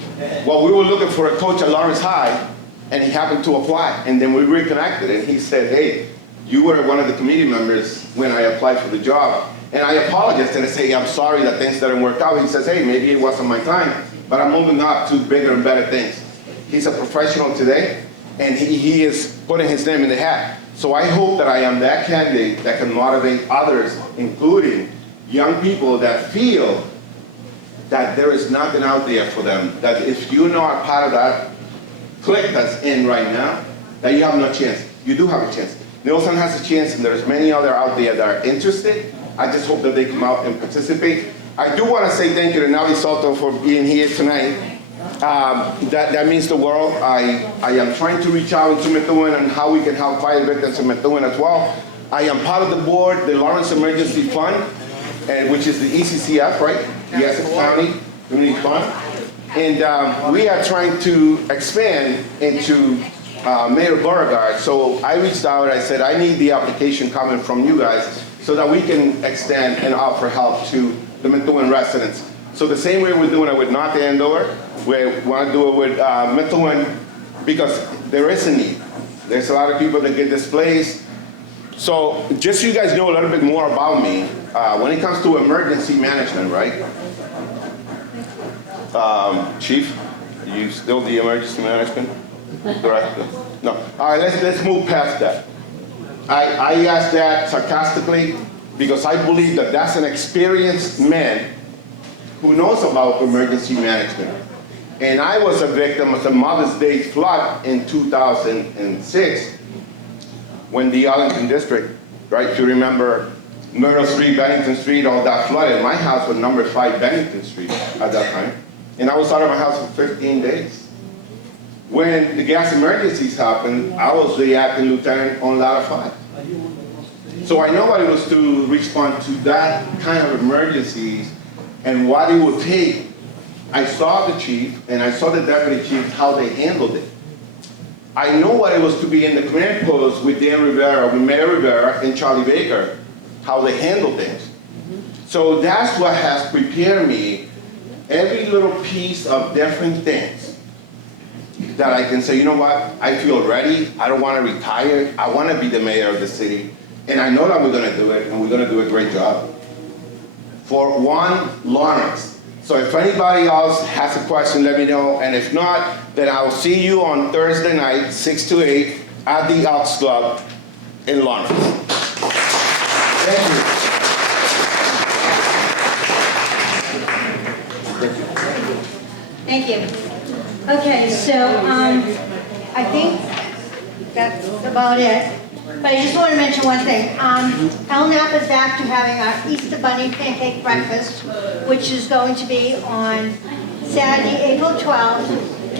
well, we were looking for a coach at Lawrence High, and he happened to apply. And then we reconnected, and he said, hey, you were one of the committee members when I applied for the job. And I apologized, and I said, hey, I'm sorry that things didn't work out. He says, hey, maybe it wasn't my time, but I'm moving up to bigger and better things. He's a professional today, and he is putting his name in the hat. So I hope that I am that candidate that can motivate others, including young people that feel that there is nothing out there for them, that if you're not part of that clique that's in right now, that you have no chance. You do have a chance. Nilsson has a chance, and there's many other out there that are interested. I just hope that they come out and participate. I do want to say thank you to Nelly Soto for being here tonight. That means the world. I am trying to reach out to Methuen and how we can help fire victims in Methuen as well. I am part of the board, the Lawrence Emergency Fund, which is the ECCF, right? The Essex County Community Fund. And we are trying to expand into Mayor Beauregard. So I reached out, I said, I need the application coming from you guys so that we can extend and offer help to the Methuen residents. So the same way we're doing it with North Andover, we want to do it with Methuen, because there is a need. There's a lot of people that get displaced. So just so you guys know a little bit more about me, when it comes to emergency management, right? Chief, are you still the emergency management director? No. All right, let's move past that. I asked that sarcastically because I believe that that's an experienced man who knows about emergency management. And I was a victim of the Mother's Day flood in 2006 when the Arlington District, right, if you remember Myrtle Street, Bennington Street, all that flooded. My house was number 5 Bennington Street at that time. And I was out of my house for 15 days. When the gas emergencies happened, I was the acting lieutenant on Ladder 5. So I know what it was to respond to that kind of emergencies and what it would take. I saw the chief and I saw the deputy chief, how they handled it. I know what it was to be in the command post with Dan Rivera, with Mayor Rivera and Charlie Baker, how they handle things. So that's what has prepared me, every little piece of different things that I can say, you know what, I feel ready, I don't want to retire, I want to be the mayor of the city, and I know that we're going to do it, and we're going to do a great job. For one, Lawrence. So if anybody else has a question, let me know, and if not, then I'll see you on Thursday night, 6 to 8, at the Elks Club in Lawrence. Thank you. Thank you. Okay, so I think that's about it. But I just want to mention one thing. El Napa is back to having our Easter Bunny Pancake Breakfast, which is going to be on Saturday, April 12th,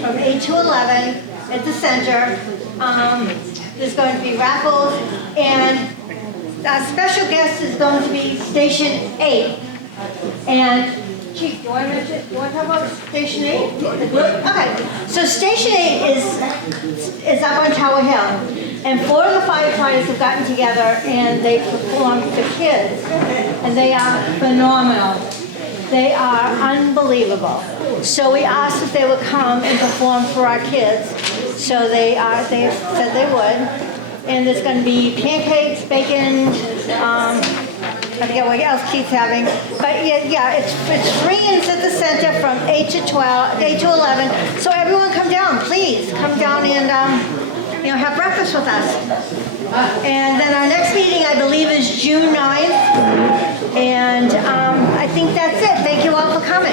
from 8 to 11 at the center. There's going to be raffles, and our special guest is going to be Station 8. And Chief, do you want to mention? You want to talk about Station 8? Okay. So Station 8 is up on Tower Hill. And 4 of the firefighters have gotten together and they performed for kids. And they are phenomenal. They are unbelievable. So we asked if they would come and perform for our kids. So they said they would. And there's going to be pancakes, bacon, I forget what else Keith's having. But yeah, it's free and it's at the center from 8 to 11. So everyone come down, please. Come down and, have breakfast with us. And then our next meeting, I believe, is June 9th. And I think that's it. Thank you all for coming.